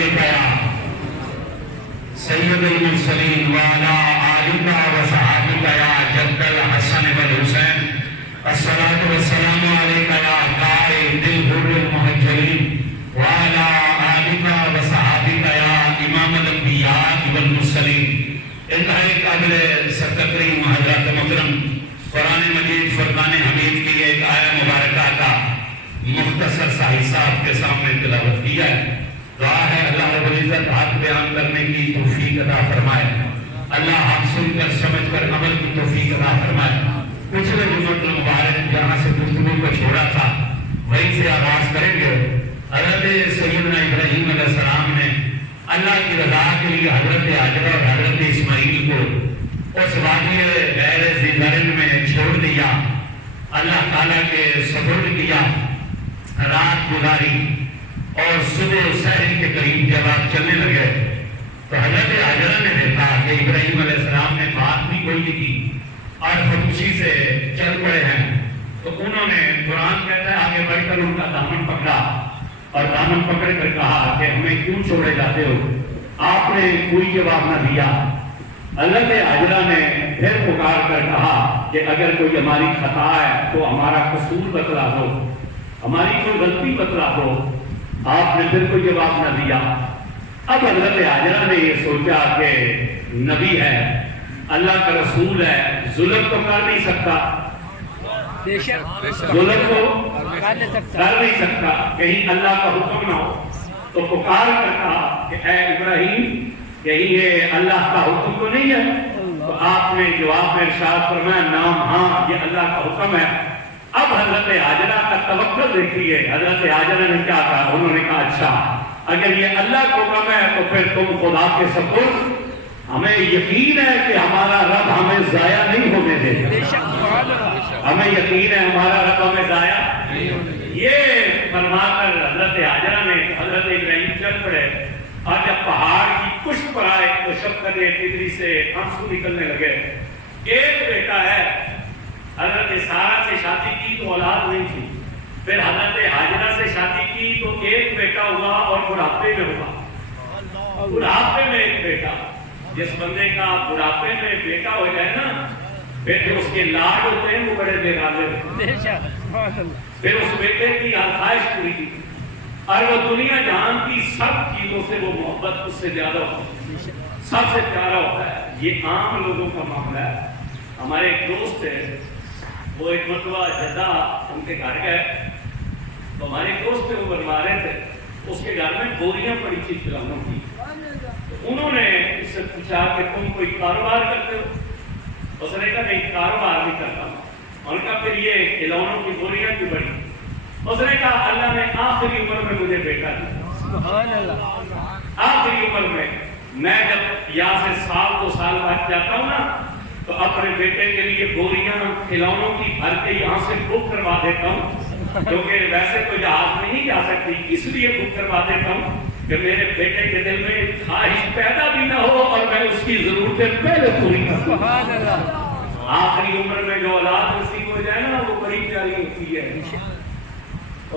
علیک یا سید المرسلین وعلی آلک و صحابک یا جد الحسن والحسین الصلاۃ والسلام علیک یا قائد الحر المہجرین وعلی آلک و صحابک یا امام الانبیاء والمرسلین۔ انتہائی قابل تکریم حضرات محترم، قرآن مجید فرقان حمید کی ایک آیہ مبارکہ کا مختصر سا حصہ آپ کے سامنے تلاوت کیا ہے۔ دعا ہے اللہ رب العزت حق بیان کرنے کی توفیق عطا فرمائے، اللہ حق سن کر سمجھ کر عمل کی توفیق عطا فرمائے۔ پچھلے جمعہ مبارک جہاں سے گفتگو کو چھوڑا تھا وہیں سے آغاز کریں گے۔ حضرت سیدنا ابراہیم علیہ السلام نے اللہ کی رضا کے لیے حضرت حاجرہ اور حضرت اسماعیل کو اس وادی غیر ذی ذرن میں چھوڑ دیا، اللہ تعالیٰ کے سپرد کیا، رات گزاری اور صبح سحر کے قریب جب آپ چلنے لگے تو حضرت حاجرہ نے دیکھا کہ ابراہیم علیہ السلام نے بات بھی کوئی نہیں کی اور خاموشی سے چل پڑے ہیں۔ تو انہوں نے، قرآن کہتا ہے، آگے بڑھ کر ان کا دامن پکڑا اور دامن پکڑ کر کہا کہ ہمیں کیوں چھوڑے جاتے ہو؟ آپ نے کوئی جواب نہ دیا۔ حضرت حاجرہ نے پھر پکار کر کہا کہ اگر کوئی ہماری خطا ہے تو ہمارا قصور بتلا دو، ہماری کوئی غلطی بتلا دو۔ آپ نے پھر کوئی جواب نہ دیا۔ اب حضرت حاجرہ نے یہ سوچا کہ نبی ہے، اللہ کا رسول ہے، ظلم تو کر نہیں سکتا، ظلم تو کر نہیں سکتا، کہیں اللہ کا حکم نہ ہو۔ تو پکار کر کہا کہ اے ابراہیم، کہیں یہ اللہ کا حکم تو نہیں ہے؟ تو آپ نے جواب میں ارشاد فرمایا نعم، ہاں یہ اللہ کا حکم ہے۔ اب حضرت حاجرہ کا توکل دیکھیے، حضرت حاجرہ نے کیا کہا؟ انہوں نے کہا اچھا اگر یہ اللہ کا حکم ہے تو پھر تم خدا کے سپرد، ہمیں یقین ہے کہ ہمارا رب ہمیں ضائع نہیں ہونے دے گا، ہمیں یقین ہے ہمارا رب ہمیں ضائع نہیں ہونے دے گا۔ یہ فرما کر حضرت حاجرہ نے، حضرت ابراہیم چل پڑے اور جب پہاڑ کی پشت پر آئے تو شفقت فطری سے آنسو نکلنے لگے۔ ایک بیٹا ہے، حضرت سارہ سے شادی کی تو اولاد نہیں تھی، پھر حضرت حاجرہ سے شادی کی تو ایک بیٹا ہوا اور بڑھاپے میں ہوا، بڑھاپے میں ایک بیٹا۔ جس بندے کا بڑھاپے میں بیٹا ہو جائے نا، پھر جو اس کے لاڈ ہوتے ہیں وہ بڑے بے غالے ہوتے ہیں۔ پھر اس بیٹے کی آسائش پوری کی اور وہ دنیا جہان کی سب چیزوں سے وہ محبت اس سے زیادہ ہوتی ہے، سب سے پیارا ہوتا ہے۔ یہ عام لوگوں کا معاملہ ہے۔ ہمارے ایک دوست ہے، وہ ایک مرتبہ جدہ ان کے گھر گئے تو ہمارے دوست تھے، وہ بنوا رہے تھے، اس کے گھر میں بوریاں پڑی تھی کھلونوں کی۔ انہوں نے اس سے پوچھا کہ تم کوئی کاروبار کرتے ہو؟ اس نے کہا نہیں، کاروبار نہیں کرتا ہوں۔ اور کہا پھر یہ کھلونوں کی بوریاں کیوں بڑی؟ اس نے کہا اللہ نے آخری عمر میں مجھے بیٹا دیا، آخری عمر میں جب یہاں سے سال 2 سال بعد جاتا ہوں نا تو اپنے بیٹے کے لیے بوریاں کھلونوں کی بھر کے یہاں سے بک کروا دیتا ہوں، کیونکہ ویسے تو جہاز میں نہیں جا سکتی، اس لیے بک کروا دیتا ہوں کہ میرے بیٹے کے دل میں خواہش پیدا بھی نہ ہو اور میں اس کی ضرورتیں پہلے پوری کروں۔ آخری عمر میں جو اولاد نصیب ہو جائے نا وہ بڑی پیاری ہوتی ہے،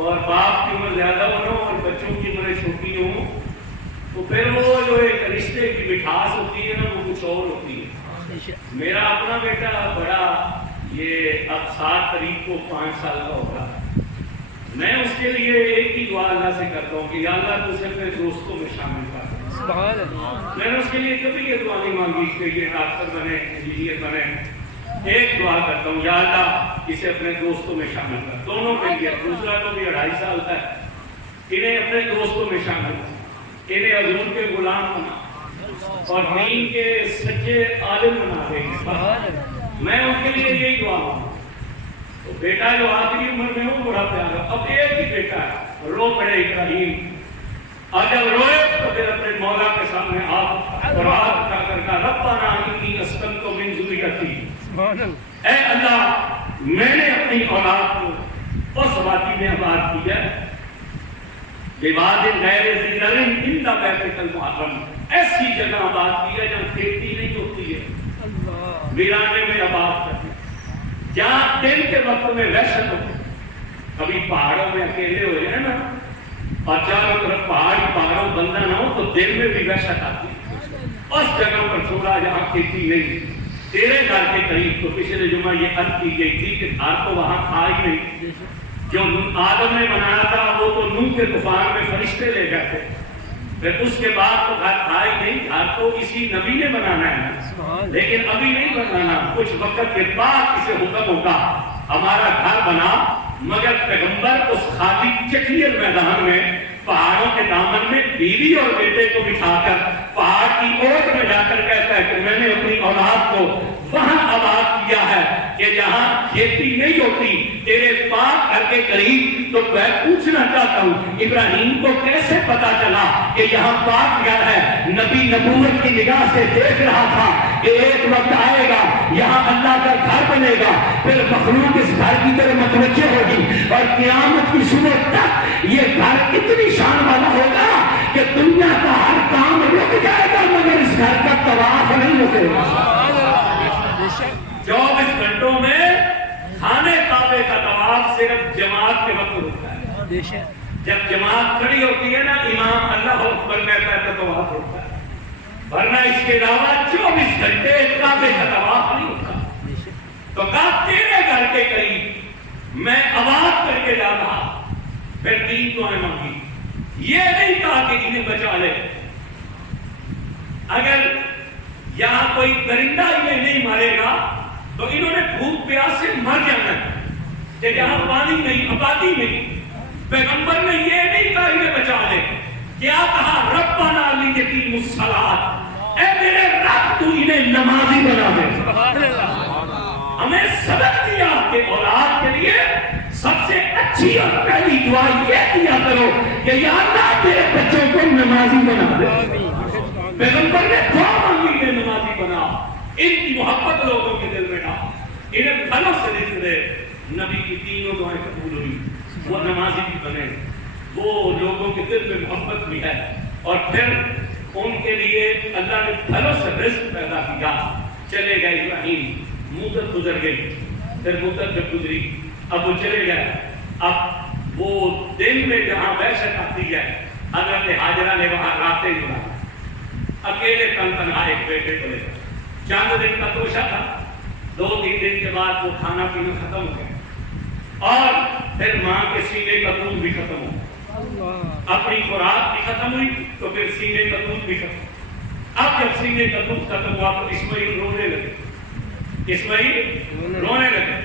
اور باپ کی عمر زیادہ ہو اور بچوں کی عمر چھوٹی ہو تو پھر وہ جو ایک رشتے کی مٹھاس ہوتی ہے نا وہ کچھ اور ہوتی ہے۔ میرا اپنا بیٹا بڑا، یہ اب 7 تاریخ کو 5 سال کا ہوگا، میں اس کے لیے ایک ہی دعا اللہ سے کرتا ہوں کہ یا اللہ تو اسے اپنے دوستوں میں شامل کر۔ میں نے اس کے لیے کبھی یہ دعا نہیں مانگی کہ یہ ڈاکٹر بنے، انجینئر بنے، ایک دعا کرتا ہوں یا اللہ اسے اپنے دوستوں میں شامل کر، دونوں کے لیے۔ دوسرا تو بھی 2.5 سال کا ہے، انہیں اپنے دوستوں میں شامل کر، انہیں حضور کے غلام بنا اور دین کے سچے عالم بنا دے۔ میں ان کے لیے یہی دعا مانگتا ہوں۔ تو بیٹا جو آخری عمر میں ہو بڑا پیارا، اب ایک ہی بیٹا ہے، رو پڑے ابراہیم، اور جب روئے تو پھر اپنے مولا کے سامنے اور ہاتھ اٹھا کر کہا ربنا انی اسکنت من ذریتی، اے اللہ میں نے اپنی اولاد کو اس وادی میں آباد کیا ہے، بواد غیر ذی زرع عند بیتک المحرم، ایسی جگہ آباد کی ہے جہاں کھیتی نہیں ہوتی ہے، ویرانے میں آباد کرتے جہاں دن کے وقت میں وحشت ہوتی ہے۔ کبھی پہاڑوں میں اکیلے ہو جائے نا اور چاروں طرف پہاڑوں بندہ نہ ہو تو دل میں بھی وحشت آتی ہے۔ اس جگہ پر چھوڑا جہاں کھیتی نہیں، تیرے گھر کے قریب، تو پچھلے جمعہ یہ عرض کی گئی تھی کہ گھر تو وہاں تھا ہی نہیں، جو آدم نے بنایا تھا وہ تو نوح کے طوفان میں فرشتے لے گئے تھے، پھر اس کے بعد تو گھر تھا ہی نہیں، گھر تو اسی نبی نے بنانا ہے، لیکن ابھی نہیں بنانا، کچھ وقت کے بعد اسے حکم ہوگا ہمارا گھر بنا، مگر پیغمبر اس خالی چٹیل میدان میں پہاڑوں کے دامن میں بیوی اور بیٹے کو بٹھا کر پہاڑ کی اوٹ میں جا کر کہتا ہے کہ میں نے اپنی اولاد کو وہاں آباد کیا ہے کہ جہاں کھیتی نہیں ہوتی، تیرے پاک گھر کے قریب، تو میں پوچھنا چاہتا ہوں ابراہیم کو کیسے پتا چلا کہ یہاں پاک گھر ہے؟ نبی نبوت کی نگاہ سے دیکھ رہا تھا کہ ایک وقت آئے گا یہاں اللہ کا گھر بنے گا، پھر مخلوق اس گھر کی طرف متوجہ ہوگی اور قیامت کی صبح تک یہ گھر اتنی شان والا ہوگا کہ دنیا کا ہر کام رک جائے گا مگر اس گھر کا طواف نہیں رکے گا۔ 24 گھنٹوں میں خانے کعبے کا طواف صرف جماعت کے وقت ہوتا ہے، جب جماعت کھڑی ہوتی ہے نا، امام اللہ اکبر کہتا ہے تو طواف ہوتا ہے، ورنہ اس کے علاوہ 24 گھنٹے کعبے کا طواف نہیں ہوتا۔ تو کہا تیرے گھر کے قریب میں آباد کر کے جا رہا، پھر 3 دعائیں مانگی، یہ نہیں کہا کہ انہیں بچا لے، اگر یہاں کوئی درندہ انہیں نہیں مارے گا تو انہوں نے بھوک پیاس سے مر جانا ہے، کہ جہاں پانی نہیں، آبادی نہیں۔ پیغمبر نے یہ نہیں کہا انہیں بچا لے، کیا کہا ربنا لیقیموا الصلاۃ، اے میرے رب تو انہیں نمازی بنا دے۔ ہمیں سبق دیا کہ اولاد کے لیے سب سے اچھی اور پہلی دعا یہ کیا کرو کہ یا اللہ میرے بچوں کو نمازی بنا دے۔ پیغمبر نے دعا مانگی کہ نمازی بنا، ان کی محبت لوگوں کے دل میں ڈال، انہیں پھلوں سے رزق دے۔ نبی کی 3 دعائیں قبول ہوئی، وہ نمازی بھی بنے، وہ لوگوں کے دل میں محبت بھی ہے، اور پھر ان کے لیے اللہ نے پھلوں سے رزق پیدا کیا۔ چلے گئے ابراہیم، مدت گزر گئی، پھر مدت جب گزری اب وہ چلے گئے، اب وہ دن میں جہاں وحشت آتی ہے، حضرت ہاجرہ نے وہاں راتیں گزاری، اکیلے تنہا ایک بیٹے کو لے کر، چند دن کا توشہ تھا، 2-3 دن کے بعد وہ کھانا پینا ختم ہو گیا، اور پھر ماں کے سینے کا دودھ بھی ختم ہو گیا، اپنی خوراک بھی ختم ہوئی تو پھر سینے کا دودھ بھی ختم۔ اب جب سینے کا دودھ ختم ہوا تو اسماعیل رونے لگے، اسماعیل رونے لگے۔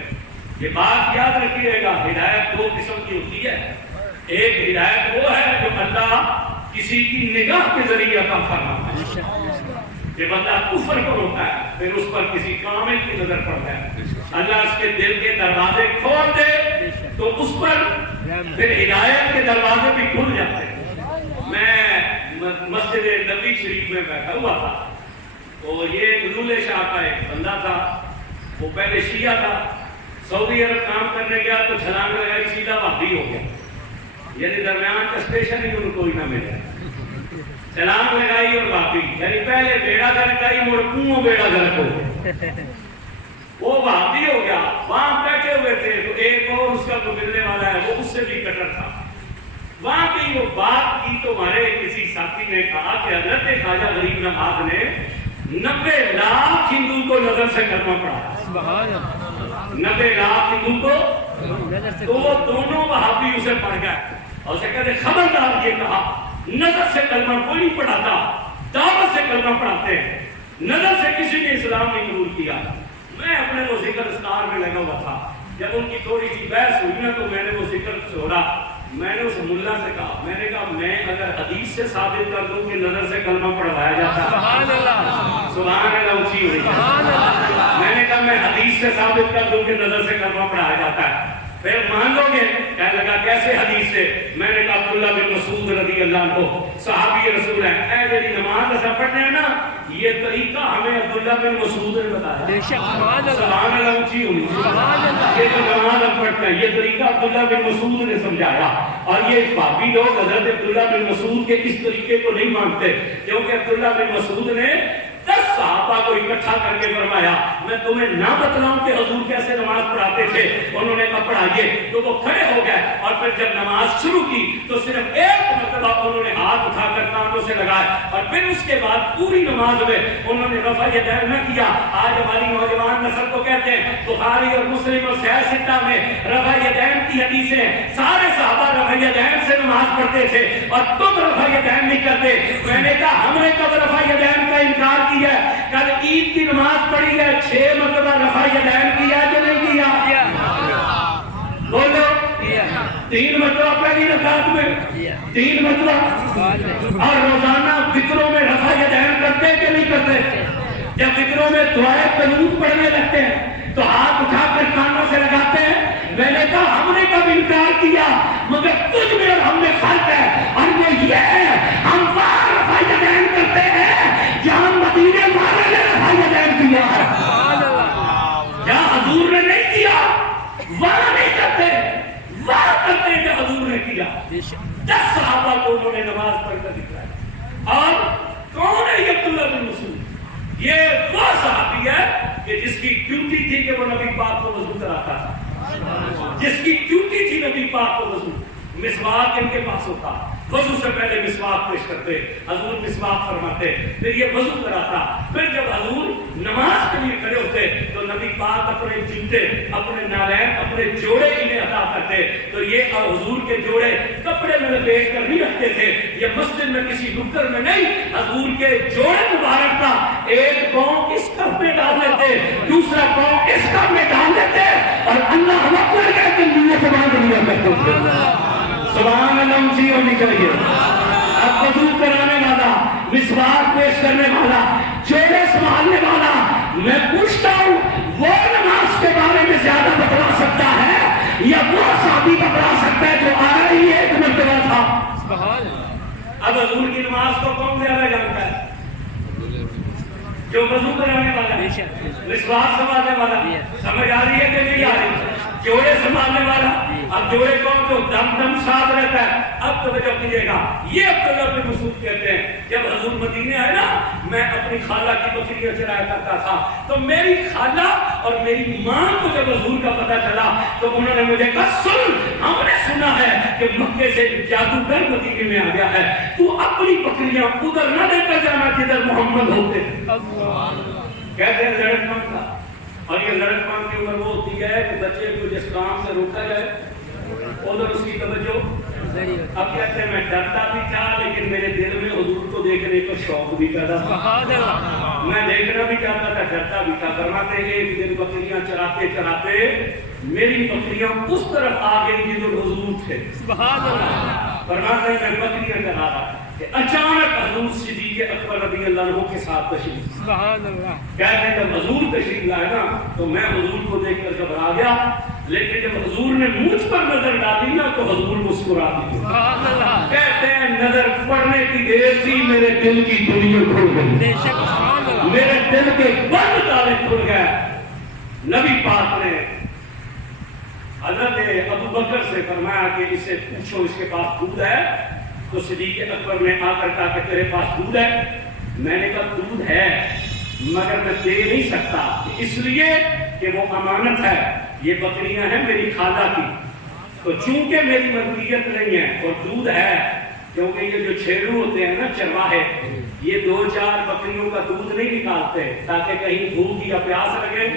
یہ بات یاد رکھیے گا، ہدایت 2 قسم کی ہوتی ہے، ایک ہدایت وہ ہے جو اللہ کسی کی نگاہ کے ذریعے عطا فرماتا ہے، یہ بندہ کفر پر ہوتا ہے پھر اس پر کسی کامل کی نظر پڑتا ہے، اللہ اس کے دل کے دروازے کھول دے تو اس پر پھر ہدایت کے دروازے بھی کھل جاتے ہیں۔ میں مسجد نبی شریف میں بیٹھا ہوا تھا، تو یہ حضور شاہ کا ایک بندہ تھا، وہ پہلے شیعہ تھا، سعودی عرب کام کرنے گیا تو چھلانگ لگائی، سیدھا وہابی ہو گیا، یعنی درمیان کا اسٹیشن ہی ان کو ہی نہ ملا، چھلانگ لگائی اور وہابی، یعنی پہلے بیڑا گرک آئی مڑ کنوں بیڑا گرک ہو گیا، وہ وہابی ہو گیا۔ وہاں بیٹھے ہوئے تھے تو ایک اور اس کا جو ملنے والا ہے وہ اس سے بھی کٹر تھا، وہاں کی وہ بات کی تو ہمارے کسی ساتھی نے کہا کہ حضرت خواجہ غریب نواز نے 90 لاکھ ہندو کو نظر سے کلمہ پڑھا، 90 لاکھ ہندو کو، تو وہ دونوں وہابی اسے پڑھ گئے اور اسے کہتے خبردار، یہ کہا نظر سے کلمہ کوئی نہیں پڑھاتا، دعوت سے کلمہ پڑھاتے ہیں، نظر سے کسی نے اسلام نہیں قبول کیا۔ میں اپنے وہ ذکر اسکار میں لگا ہوا تھا، جب ان کی تھوڑی سی بحث ہوئی نا تو میں نے وہ ذکر چھوڑا، میں نے اس ملا سے کہا، میں نے کہا میں اگر حدیث سے ثابت کر دوں کہ نظر سے کلمہ پڑھوایا جاتا ہے، سبحان اللہ، سبحان اللہ اونچی ہوئی، میں نے کہا میں حدیث سے ثابت کر دوں کہ نظر سے کلمہ پڑھایا جاتا ہے، پھر مان لو گے؟ کہنے لگا کیسے حدیث سے؟ میں نے کہا عبداللہ بن مسعود رضی اللہ عنہ صحابی رسول ہے، اے میری نماز ایسا پڑھنے ہیں نا، یہ طریقہ ہمیں عبداللہ بن مسعود نے بتایا، سبحان اللہ اونچی ہوئی، یہ جو نماز ہم پڑھتے ہیں یہ طریقہ عبداللہ بن مسعود نے سمجھایا، اور یہ بابی لوگ حضرت عبداللہ بن مسعود کے اس طریقے کو نہیں مانتے، کیونکہ عبداللہ بن مسعود نے 10 صحابہ کو اکٹھا کر کے فرمایا میں تمہیں نہ بتلاؤں کہ حضور کیسے نماز پڑھاتے تھے، انہوں نے کہا پڑھائیے، تو وہ کھڑے ہو گئے، اور پھر جب نماز شروع کی تو صرف ایک مرتبہ انہوں نے ہاتھ اٹھا کر کہا کانوں سے لگائے اور پھر اس کے بعد پوری نماز میں انہوں نے رفع یدین نہ کیا. آج ہماری نوجوان نسل کو کہتے ہیں بخاری اور مسلم اور صحیح ستہ میں رفع یدین کی حدیثیں ہیں, سارے صحابہ رفع یدین سے نماز پڑھتے تھے اور تم رفع یدین نہیں کرتے. میں نے کہا ہم نے کب رفع یدین کا انکار کیا ہے؟ کل عید کی نماز پڑھی ہے 6 مرتبہ رفع یدین کیا کہ نہیں کیا؟ بولو 3 مرتبہ پہلی رکعت میں 3 مرتبہ. اور روزانہ فکروں میں رفع یدین کرتے کہ نہیں کرتے؟ جب فکروں میں دعائیں قنوت پڑھنے لگتے ہیں تو ہاتھ اٹھا کر کانوں سے لگاتے ہیں. میں نے کہا ہم نے کب انکار کیا, مگر تجھ میں اور ہم میں فرق ہے, اور وہ یہ ہے ہم وہاں رفع یدین کرتے ہیں جہاں مدینے والے نے رفع یدین کیا ہے, جہاں حضور نے نہیں کیا وہاں نہیں کرتے, وہاں کرتے ہیں کہ حضور نے کیا. 10 صحابہ کو انہوں نے نماز پڑھ کر دکھایا. اور کون ہے یہ عبداللہ بن مسعود؟ یہ وہ صحابی ہے کہ جس کی ڈیوٹی تھی کہ وہ نبی پاک کو وضو کراتا تھا, جس کی ڈیوٹی تھی نبی پاک کو وضو. مسواک ان کے پاس ہوتا, وضو سے پہلے مسواک پیش کرتے, حضور مسواک فرماتے, پھر یہ وضو کراتا. پھر جب حضور نماز کے لیے کھڑے ہوتے تو نبی پاک اپنے جوتے, اپنے نالین, اپنے جوڑے انہیں عطا کرتے. تو یہ حضور کے جوڑے کپڑے میں لپیٹ کر نہیں رکھتے تھے, یہ مسجد میں کسی نکر میں نہیں, حضور کے جوڑے مبارک کا ایک پاؤں اس کف میں ڈال لیتے, دوسرا پاؤں اس کف میں ڈال لیتے اور اللہ اکبر کہتے ہیں سبحان اللہ کرتے تھے. سبحان اللہ اونچی ہونی چاہیے. اب وضو کرانے والا, مسواک پیش کرنے والا, جوڑے سنبھالنے والا, میں پوچھتا ہوں وہ نماز کے بارے میں زیادہ بتلا سکتا ہے یا وہ صحابی بتلا سکتا ہے جو آیا ہی ایک مرتبہ تھا؟ اب حضور کی نماز کو کون زیادہ جانتا ہے؟ جو وضو کرانے والا, مسواک سنبھالنے والا. سمجھ آ رہی ہے کہ نہیں آ رہی؟ جوڑے سنبھالنے والا. اب جوڑے کون جو دم دم ساتھ رہتا ہے. اب توجہ کیجیے گا, یہ عبداللہ بن مسعود کہتے ہیں جب حضور مدینے آئے نا, میں اپنی خالہ کی بکریاں چرایا کرتا تھا, تو میری خالہ اور میری ماں کو جب حضور کا پتہ چلا تو انہوں نے مجھے کہا سن, ہم نے سنا ہے کہ مکے سے جادوگر مدینے میں آ گیا ہے, تو اپنی بکریاں ادھر نہ لے کر جانا جدھر محمد ہوتے. کہتے ہیں لڑک مند تھا, اور یہ لڑک مند کی عمر وہ ہوتی ہے کہ بچے کو جس کام سے روکا جائے ادھر اس کی توجہ. اب کہتے ہیں میں ڈرتا بھی تھا لیکن میرے دل میں حضور کو دیکھنے کا شوق بھی پیدا تھا, میں دیکھنا بھی چاہتا تھا, ڈرتا بھی تھا. فرماتے ہیں ایک دن بکریاں چراتے چراتے میری بکریاں اس طرف آ گئی جدھر حضور تھے. فرماتے ہیں میں بکریاں چرا رہا کہ اچانک حضور صدیق اکبر رضی اللہ عنہ کے ساتھ تشریف. سبحان اللہ. کہتے ہیں جب حضور تشریف لائے نا تو میں حضور کو دیکھ کر گھبرا گیا, لیکن جب حضور نے مجھ پر نظر ڈالی نا تو حضور مسکرا دی. سبحان اللہ. کہتے ہیں نظر پڑنے کی دیر تھی میرے دل کی دنیا کھل گئی, میرے دل کے بند تالے کھل گئے. نبی پاک نے حضرت ابو بکر سے فرمایا کہ اسے پوچھو اس کے پاس دودھ ہے, تو صدیق اکبر نے آ کر کہا کہ تیرے پاس دودھ ہے؟ میں نے کہا دودھ ہے مگر میں دے نہیں سکتا, اس لیے کہ وہ امانت ہے, یہ بکریاں ہیں میری خالہ کی, تو چونکہ میری ملکیت نہیں ہے اور دودھ ہے, کیونکہ یہ جو چھیڑو ہوتے ہیں نا چرواہے, یہ 2-4 بکریوں کا دودھ نہیں نکالتے تاکہ کہیں بھوک یا پیاس لگے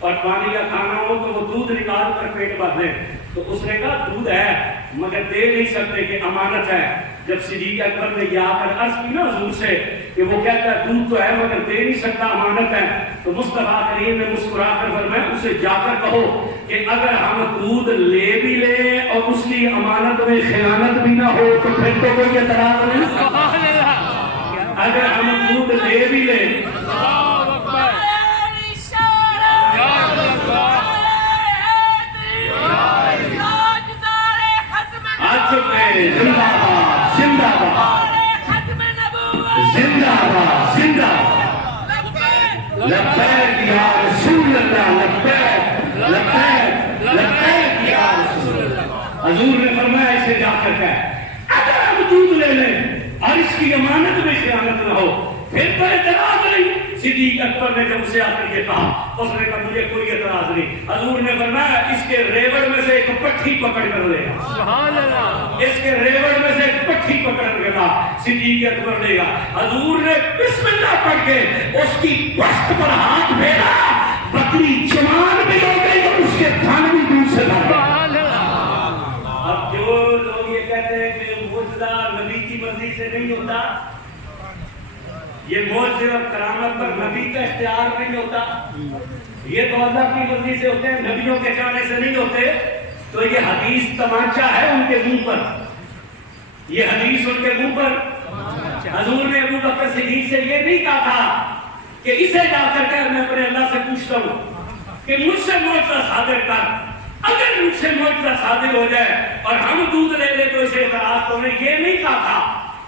اور پانی کا کھانا ہو تو وہ دودھ نکال کر پیٹ بھر لیں. تو اس نے کہا دودھ ہے مگر دے نہیں سکتے کہ امانت ہے. جب صدیق اکبر نے یہ آ کر عرض کی نا حضور سے کہ وہ کہتا ہے دودھ تو ہے مگر دے نہیں سکتا, امانت ہے, تو مصطفیٰ کریم نے مسکرا کر فرمایا اسے جا کر کہو کہ اگر ہم دودھ لے بھی لیں اور اس کی امانت میں خیانت بھی نہ ہو تو پھر تو کوئی اعتراض نہیں. اگر ہم دودھ لے بھی لیں زندہ باد زندہ باد زندہ باد زندہ لبیک یا رسول اللہ, لبیک لبیک لبیک یا رسول اللہ. حضور نے فرمایا اسے جا کر کہا اگر ہم دودھ لے لیں اور اس کی امانت میں خیانت نہ ہو پھر تو اعتراض نہیں. صدیق اکبر نے جب اسے آ کر یہ کہا اس نے کہا مجھے کوئی اعتراض نہیں. حضور نے فرمایا اس کے ریوڑ میں سے ایک پٹھی پکڑ کر لے گا. سبحان اللہ. اس کے ریوڑ میں سے ایک پٹھی پکڑ کر گا صدیق اکبر لے گا. حضور نے بسم اللہ پڑھ کے اس کی پشت پر ہاتھ پھیرا, بکری جوان بھی ہو گئی اور اس کے تھن بھی دور سے لگ گئے. اب جو لوگ یہ کہتے ہیں کہ معجزہ نبی کی مرضی سے نہیں ہوتا, یہ معجزے اور کرامت پر نبی کا اختیار نہیں ہوتا, یہ تو اللہ کی مرضی سے ہوتے ہیں, نبیوں کے جانے سے نہیں ہوتے, تو یہ حدیث تمانچہ ہے ان کے منہ پر, یہ حدیث ان کے منہ پر. حضور نے ابو بکر صدیق سے یہ نہیں کہا تھا کہ اسے جا کر میں اپنے اللہ سے پوچھتا ہوں کہ مجھ سے معجزہ صادر کر, اگر مجھ سے معجزہ صادر ہو جائے اور ہم دودھ لے لے تو اسے اعتراض تو نہیں, یہ نہیں کہا تھا.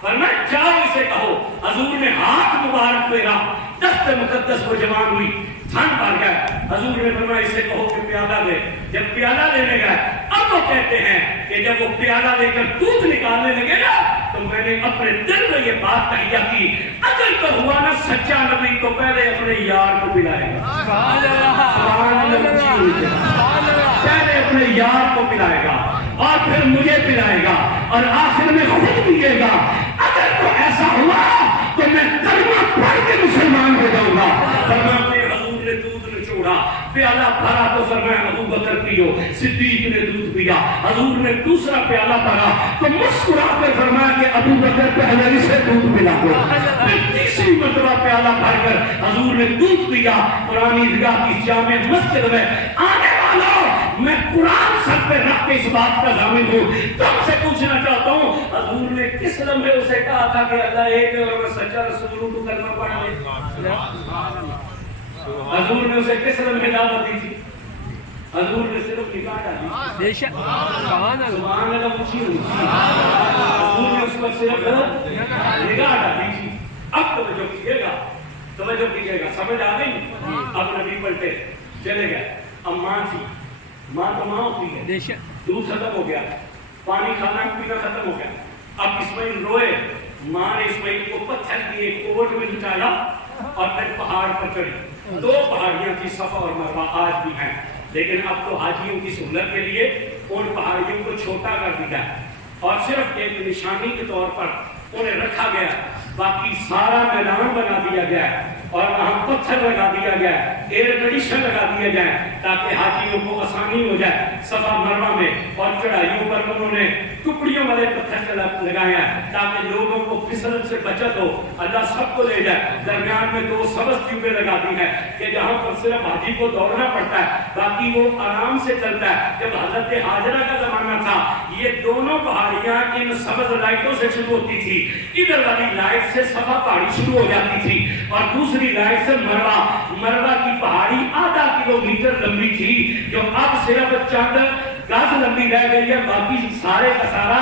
فرمایا جاؤ اسے کہو. حضور نے ہاتھ مبارک پھیرا, دست مقدس کو جوان ہوئی, تھن بھر گیا. حضور نے فرمایا اسے کہو کہ پیالہ دے. جب پیالہ لینے گئے, اب وہ کہتے ہیں کہ جب وہ پیالہ لے کر دودھ نکالنے لگے گا تو میں نے اپنے دل میں یہ بات تہیہ کی, اگر تو ہوا نا سچا نبی تو پہلے اپنے یار کو پلائے گا, پہلے اپنے یار کو پلائے گا اور پھر مجھے پلائے گا اور آخر میں خود پیے گا. اگر تو ایسا ہوا تو میں کلمہ پڑھ کے مسلمان ہو جاؤں گا. فرمایا حضور نے دودھ نچوڑا, پیالہ بھرا تو فرمایا ابو بکر پیو. صدیق نے دودھ پیا. حضور نے دوسرا پیالہ بھرا تو مسکرا کر فرمایا کہ ابو بکر پہلے اسے دودھ پلا دو. تیسری مرتبہ پیالہ بھر کر حضور نے دودھ پیا. قرآن عیدگاہ کی جامع مسجد میں آنے والوں, میں قرآن سر پہ رکھ کے اس بات کا ضامن ہوں, تم سے پوچھنا چاہتا ہوں حضور نے کس لمحے اسے کہا تھا کہ اللہ ایک ہے اور میں سچا رسول ہوں تو کلمہ پڑھ لے؟ حضور نے اسے کس لمحے دعوت دی تھی؟ حضور نے صرف نکاح ڈالی. سبحان اللہ پوچھی ہوئی, حضور نے اس پر صرف نگاہ ڈالی تھی. اب توجہ کیجیے گا, توجہ کیجیے گا, سمجھ آ گئی؟ اب نبی پلٹے چلے گئے. اب ماں تھی, ماں تو ماں ہوتی ہے, دودھ ختم ہو گیا, پانی کھانا پینا ختم ہو گیا. اب اسماعیل روئے. ماں نے اسماعیل کو پتھر کی ایک کوٹ میں لٹایا اور پھر پہاڑ پر چڑھی. 2 پہاڑیاں تھی, صفا اور مروہ, آج بھی ہیں, لیکن اب تو حاجیوں کی سہولت کے لیے ان پہاڑیوں کو چھوٹا کر دیا اور صرف ایک نشانی کے طور پر انہیں رکھا گیا. باقی سارا میدان بنا دیا گیا اور وہاں پتھر لگا دیا گیا, ایئر کنڈیشن لگا دیا جائے تاکہ حاجیوں کو آسانی ہو جائے صفا مروہ میں. اور چڑھائیوں پر انہوں نے ٹکڑیوں والے پتھر لگایا تاکہ لوگوں کو پھسلن سے بچت ہو, اللہ سب کو لے جائے. درمیان میں 2 سبز ٹیوبیں لگا دی ہیں کہ جہاں پر صرف حاجی کو دوڑنا پڑتا ہے, باقی وہ آرام سے چلتا ہے. جب حضرت ہاجرہ کا زمانہ تھا, یہ دونوں پہاڑیاں ان سبز لائٹوں سے شروع ہوتی تھی. ادھر والی لائٹ سے صفا پہاڑی شروع ہو جاتی تھی اور دوسری لائٹ سے مروہ کی پہاڑی آدھا کلومیٹر لمبی تھی, جو اب صرف چند گز لمبی رہ گئی ہے, باقی سارے کا سارا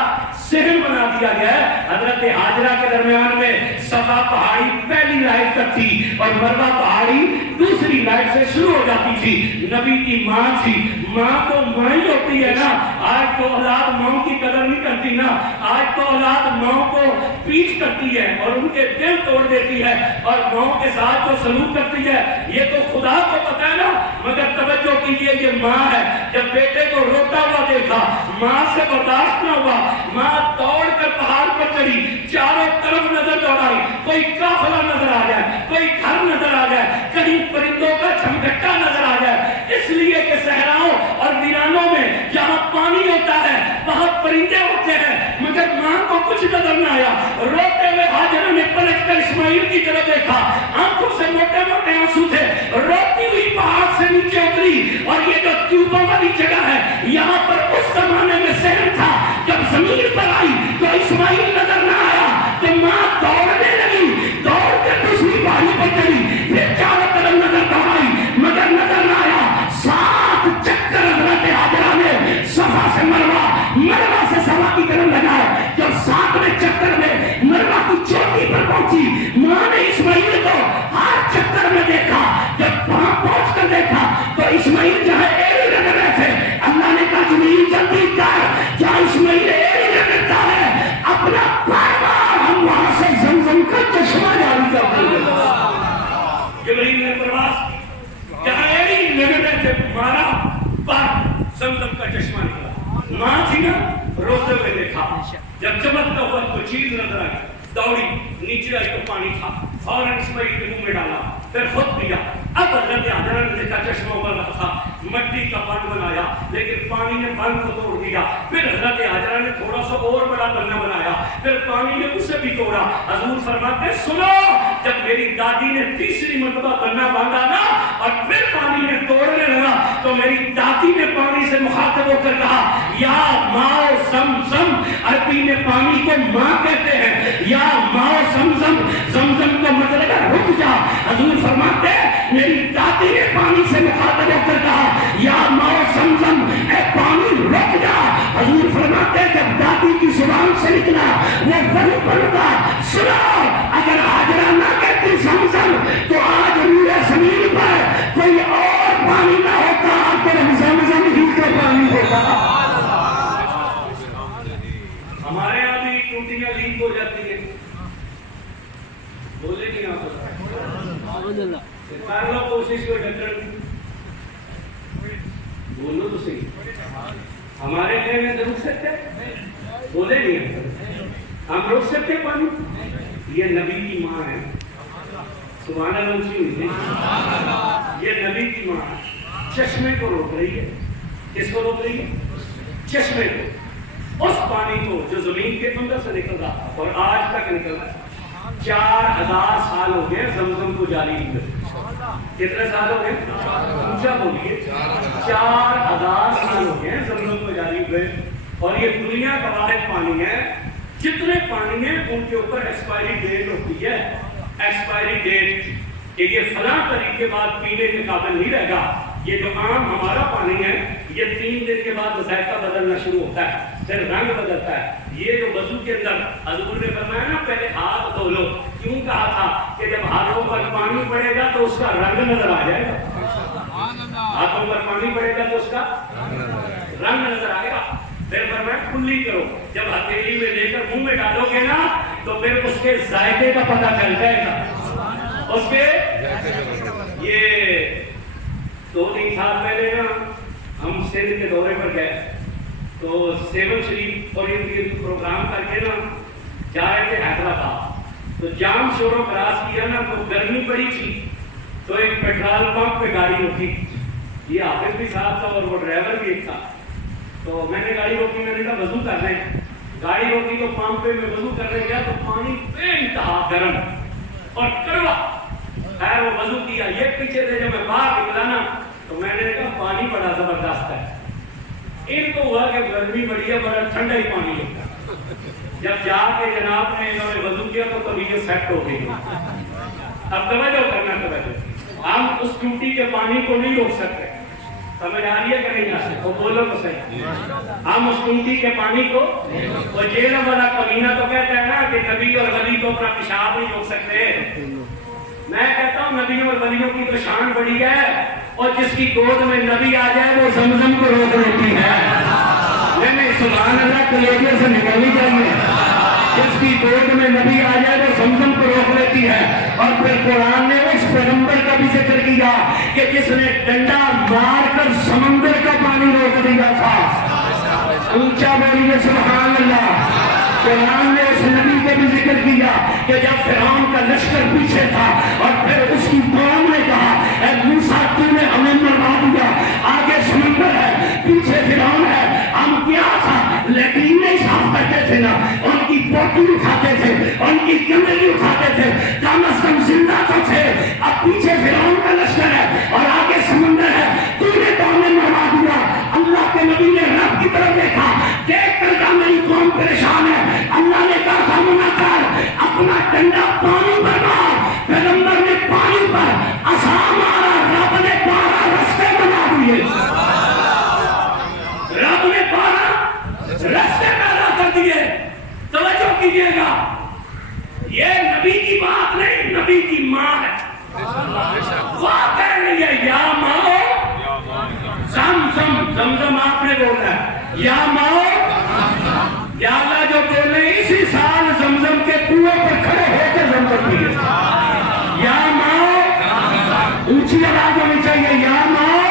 صحن بنا دیا گیا ہے. حضرت ہاجرہ کے درمیان میں صفا پہاڑی پہلی لائٹ تک تھی اور مروہ پہاڑی دوسری لائٹ سے شروع ہو جاتی تھی. نبی کی ماں تھی, ماں تو ماں ہی ہوتی ہے نا. آج تو اولاد ماں کی قدر نہیں کرتی نا, آج تو اولاد ماں کو پیچھ کرتی ہے اور ان کے دل توڑ دیتی ہے اور ماں کے ساتھ تو سلوک کرتی ہے. یہ تو خدا کو پتہ ہے نا, مگر توجہ کیجیے یہ ماں ہے. جب بیٹے کو روتا ہوا دیکھا, ماں سے برداشت نہ ہوا, ماں دوڑ کر پہاڑ پر چڑھی, چاروں طرف نظر دوڑائی, کوئی قافلہ نظر آ جائے, کوئی گھر نظر آ جائے, کہیں پرندوں کا جھمگٹا نظر آ جائے. اس لیے کہ صحراؤں اور ویرانوں میں جہاں پانی ہوتا ہے وہاں پرندے ہوتے ہیں, مگر ماں کو کچھ نظر نہ آیا. روتے ہوئے ہاجرہ نے پلٹ کر اسماعیل کی طرف دیکھا, آنکھوں سے موٹے موٹے آنسو تھے, روتی ہوئی پہاڑ سے نیچے اتری. اور یہ جو ٹیوبوں والی جگہ ہے, یہاں پر اس زمانے میں صحن تھا. جب زمین پر آئی تو اسماعیل نظر نہ آیا تو ماں دوڑنے لگی, دوڑ کر دوسری پہاڑی پر چڑھی, پھر چاروں طرف نظر دوڑائی مگر نظر نہ آیا. 7 چکر حضرت ہاجرہ نے صفا سے مروہ, مروہ سے صفا کی طرف لگائے. جو 7ویں چکر میں مروہ کی زمزم کا چشمہ نکلا. ماں تھی نا, روتے ہوئے دیکھا, جب چمکتا ہوا تو چیز نظر آئی, دوڑی نیچے آئی تو پانی تھا, فوراً اسماعیل کے منہ میں ڈالا, پھر خود پیا. اب حضرت حاجرہ نے دیکھا چشمہ ابل رہا تھا, مٹی کا بند بنایا لیکن پانی نے بند کو توڑ دیا. پھر حضرت حاجرہ نے تھوڑا سا اور بڑا بننا بنایا, پھر پانی نے اسے بھی توڑا. حضور فرماتے ہیں سنو, جب میری دادی نے تیسری مرتبہ بننا باندھا نا اور پھر پانی نے توڑنے لگا تو میری دادی نے پانی سے مخاطب ہو کر کہا یا ماؤ زمزم. عربی میں پانی کو ماں کہتے ہیں, یا ماؤ زمزم. زمزم کا مطلب ہے رک جا. حضور فرماتے ہیں میری دادی نے پانی سے مخاطب ہو کر کہا یا ماؤ زمزم, اے پانی رک جا. حضور فرماتے ہیں جب دادی کی زبان سے نکلا وہ وہی بنتا. سنو, اگر حاجرہ نہ کہتی زمزم تو آج روئے زمین پر کوئی اور پانی نہ ہوتا, پھر زمزم ہی کا پانی ہوتا. ہمارے یہاں بھی ٹوٹیاں لیک ہو جاتی ہیں, بولے نہیں آپ کر لو کوشش کو ڈکر بولو تو صحیح. ہمارے کہنے سے رک سکتے, بولے نہیں ہم روک سکتے پانی. یہ نبی کی ماں ہے, سبحان اللہ اونچی ہوئی, یہ نبی کی ماں ہے. چشمے کو روک رہی ہے. کس کو روک رہی ہے؟ چشمے کو, اس پانی کو جو زمین کے اندر سے نکل رہا تھا اور آج تک نکل رہا ہے. 4000 سال ہو گئے زمزم کو جاری ہوئے. کتنے سال ہو گئے؟ اونچا بولیے. 4000 سال ہو گئے زمزم کو جاری ہوئے. اور یہ دنیا کا واحد پانی ہے. جتنے پانی ہیں ان کے اوپر ایکسپائری ڈیٹ ہوتی ہے. ایکسپائری ڈیٹ کہ یہ فلاں تاریخ کے بعد پینے کے قابل نہیں رہے گا. یہ جو عام ہمارا پانی ہے یہ 3 دن کے بعد ذائقہ بدلنا شروع ہوتا ہے, پھر رنگ بدلتا ہے. یہ جو وضو کے اندر حضور نے فرمایا نا پہلے ہاتھ دھو لو, کیوں کہا تھا کہ جب ہاتھوں پر پانی پڑے گا تو اس کا رنگ نظر آ جائے گا. ہاتھوں پر پانی پڑے گا تو اس کا رنگ نظر آئے گا. پھر فرمایا کھلی کرو, جب ہتھیلی میں لے کر منہ میں ڈالو گے نا تو پھر اس کے ذائقے کا پتہ چل جائے گا. اس کے یہ 2-3 سال پہلے نا ہم سندھ کے دورے پر گئے تو سیون شریف اور یہ پروگرام کر کے نا جا رہے تھے حیدرآباد. تو جام شوروں کراس کیا نا تو گرمی پڑی تھی تو ایک پیٹرول پمپ پہ گاڑی روکی. یہ حافظ بھی صاحب تھا اور وہ ڈرائیور بھی ایک تھا. تو میں نے گاڑی روکی, میں نے کہا وضو کر رہے ہیں. گاڑی روکی تو پمپ پہ میں وضو کرنے گیا تو پانی بے انتہا گرم اور کڑوا. خیر وہ وضو کیا, یہ پیچھے سے جب میں باہر نکلا نا تو میں نے کہا پانی بڑا زبردست ہے. ان کو ہوا کہ گرمی بڑی ہے, بڑا ٹھنڈا ہی پانی ہے. جب جا کے جناب نے انہوں نے وضو کیا تو کبھی یہ سیٹ ہو گئی. اب توجہ کرنا, توجہ, ہم اس ٹوٹی کے پانی کو نہیں روک سکتے. سمجھ آ رہی ہے کہ نہیں آ سکتے؟ وہ بولو تو صحیح. ہم اس ٹوٹی کے پانی کو, وہ جیل والا کمینہ تو کہتا ہے نا کہ نبی اور ولی تو اپنا پیشاب نہیں روک سکتے. میں کہتا ہوں نبیوں اور ولیوں کی تو شان بڑی ہے, اور جس کی گود میں نبی آ جائے وہ زمزم کو روک لیتی ہے. نہیں سبحان اللہ, کلیجے سے نکلنی چاہیے. جس کی گود میں نبی آ جائے وہ زمزم کو روک لیتی ہے. اور پھر قرآن نے اس پیغمبر کا بھی ذکر کیا کہ جس نے ڈنڈا مار کر سمندر کا پانی روک دیا تھا. اونچا بولیے سبحان اللہ. قرآن نے اس نبی کا بھی ذکر کیا کہ جب فرعون کا لشکر پیچھے تھا اور پھر اس کی قوم نے کہا اے موسیٰ تو نے ہمیں مروا دیا, آگے سمندر ہے, پیچھے فرعون ہے, ہم کیا تھا لیکن نہیں صاف کرتے تھے نا, ان کی پوٹی اٹھاتے تھے, ان کی کمری اٹھاتے تھے, کم از کم زندہ تو تھے. اب پیچھے فرعون کا لشکر ہے اور آگے سمندر ہے, تو نے تو ہمیں مروا دیا. اللہ کے نبی نے رب کی طرف دیکھا, دیکھ کر کہا میری قوم پریشان ہے. اللہ نے کہا خامنہ کر, اپنا ڈنڈا پانی پر مار. پیغمبر نے پانی پر عصا مارا, رب نے 12 رستے بنا دیے. رب نے 12 رستے پیدا کر دیے. توجہ کیجیے گا, یہ نبی کی بات نہیں, نبی کی ماں ہے. وہ کہہ رہی ہے یا ماں زمزم. زمزم آپ نے بولا ہے, یا ماں. یا اللہ جو بولے اسی سال زمزم کے کنویں پر کھڑے ہو کے زمزم پیے. یا ماں, اونچی آواز ہونی چاہیے, یا ماں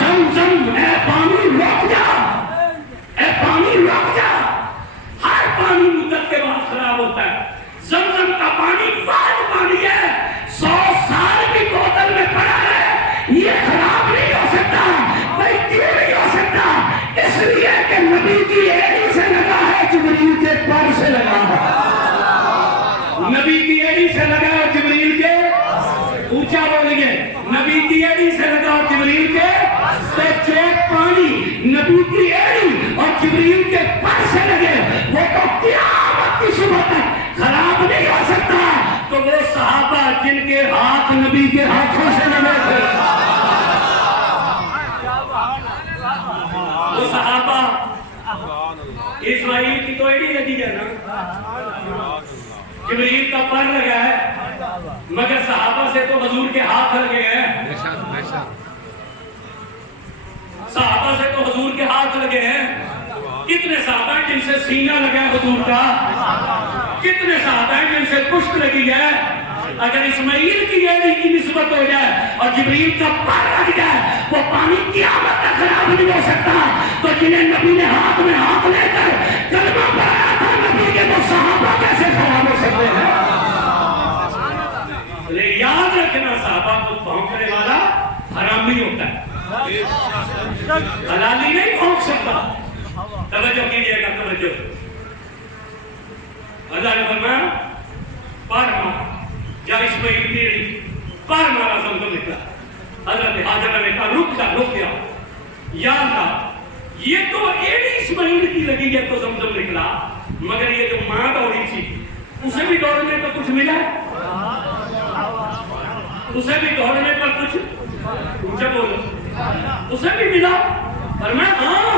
زمزم, اے پانی جبریل کے پر سے لگا ہے، نبی کی ایڑی سے لگا اور جبریل کے اونچا بولیے، نبی کی ایڑی سے لگا اور جبریل کے تو جو پانی نبی کی ایڑی اور جبریل کے پر سے لگے وہ تو قیامت کی صبح تک خراب نہیں ہو سکتا۔ تو وہ صحابہ جن کے ہاتھ نبی کے ہاتھوں سے لگے تھے، وہ صحابہ، اسماعیل کی تو ایڑی لگی ہے نا، جبریل کا پر لگا ہے، مگر صحابہ سے تو حضور کے ہاتھ لگے ہیں، صحابہ سے تو حضور کے ہاتھ لگے ہیں۔ کتنے صحابہ ہیں جن سے سینہ لگا ہے حضور کا، کتنے صحابہ ہیں جن سے پشت لگی ہے۔ اگر اسماعیل کی ایڑی کی نسبت ہو جائے اور جبریل کا پر لگ جائے وہ پانی قیامت تک خراب نہیں ہو سکتا۔ تو جنہیں نبی نے ہاتھ میں ہاتھ لے کر کلمہ پڑھایا تھا نبی کے، تو صحابہ کیسے خراب ہو سکتے ہیں؟ یاد رکھنا صحابہ کو بھونکنے والا حرامی ہوتا ہے، حلالی نہیں بھونک سکتا۔ توجہ کیجئے گا، توجہ۔ اللہ نے فرمایا پر مارا، یا اسماعیل کی ایڑی پر مارا، زمزم نکلا۔ حضرت حاجرہ نے کہا رک جا یا اللہ، یہ تو ایڑی اسماعیل کی لگی ہے تو زمزم نکلا، مگر یہ جو ماں دوڑی تھی اسے بھی دوڑنے پر کچھ ملا، اسے بھی دوڑنے پر کچھ، اونچا بولو، اسے بھی ملا۔ فرمایا ہاں،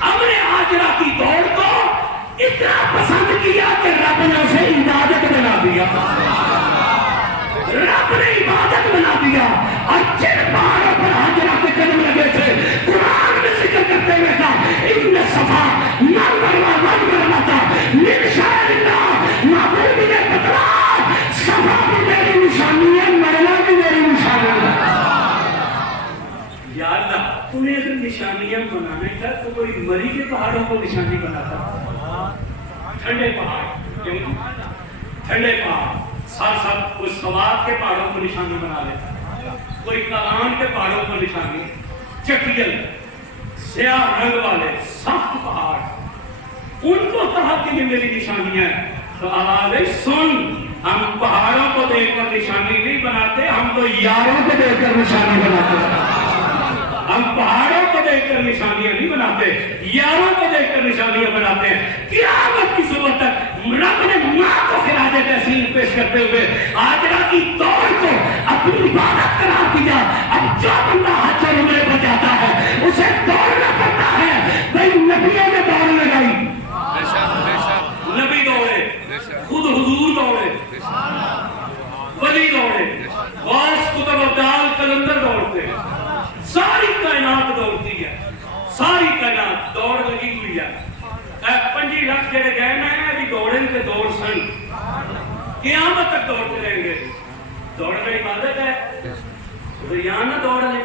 ہم نے حاجرہ کی دوڑ کو اتنا پسند کیا کہ رب نے اسے عبادت بنا دیا، رب نے عبادت بنا دیا۔ اور جن پہاڑوں پر حاجرہ کے قدم لگے تھے قرآن میں ذکر کرتے ہوئے کہا ان صفا مروا مروا من شعائر اللہ، معبود نے بتلا صفا بھی میری نشانی ہے، مروا بھی میری نشانی ہے۔ یا اللہ تمہیں اگر نشانیاں بنانے کا تو کوئی مری کے پہاڑوں کو نشانی بناتا، ٹھنڈے پہاڑ، ٹھنڈے پہاڑ، ساتھ کوئی سوات کے پہاڑوں کو نشانی بنا لیتا، کوئی کلان کے پہاڑوں کو نشانی، چٹیل سیاہ رنگ والے سخت پہاڑ، ان کو کہا کہ یہ میری نشانیاں ہیں۔ تو آواز ہے سن، ہم پہاڑوں کو دیکھ کر نشانی نہیں بناتے، ہم تو یاروں کو دیکھ کر نشانی بناتے ہیں۔ ہم پہاڑوں کو دیکھ کر نشانیاں نہیں بناتے، یاروں کو دیکھ کر نشانیاں بناتے ہیں۔ قیامت کی صبح تک رب نے ماں کو خراج تحسین پیش کرتے ہوئے حاجرہ کی دوڑ کو اپنی عبادت قرار دیا۔ اب جو بندہ حج اور عمرے پر جاتا ہے اسے دوڑنا پڑتا ہے۔ بھائی نبیوں نے دوڑ لگائی، نبی دوڑے، خود حضور دوڑے، ولی دوڑے، غوث قطب ابدال قلندر دوڑتے ہیں، ساری کائنات دوڑتی ہے، ساری کائنات دوڑ لگی ہوئی ہے۔ 25 لاکھ جڑے گئے میں ابھی دوڑیں تے دوڑ سن، قیامت تک دوڑتے رہیں گے۔ دوڑنا عبادت ہے، تو یہاں نہ دوڑ لیں،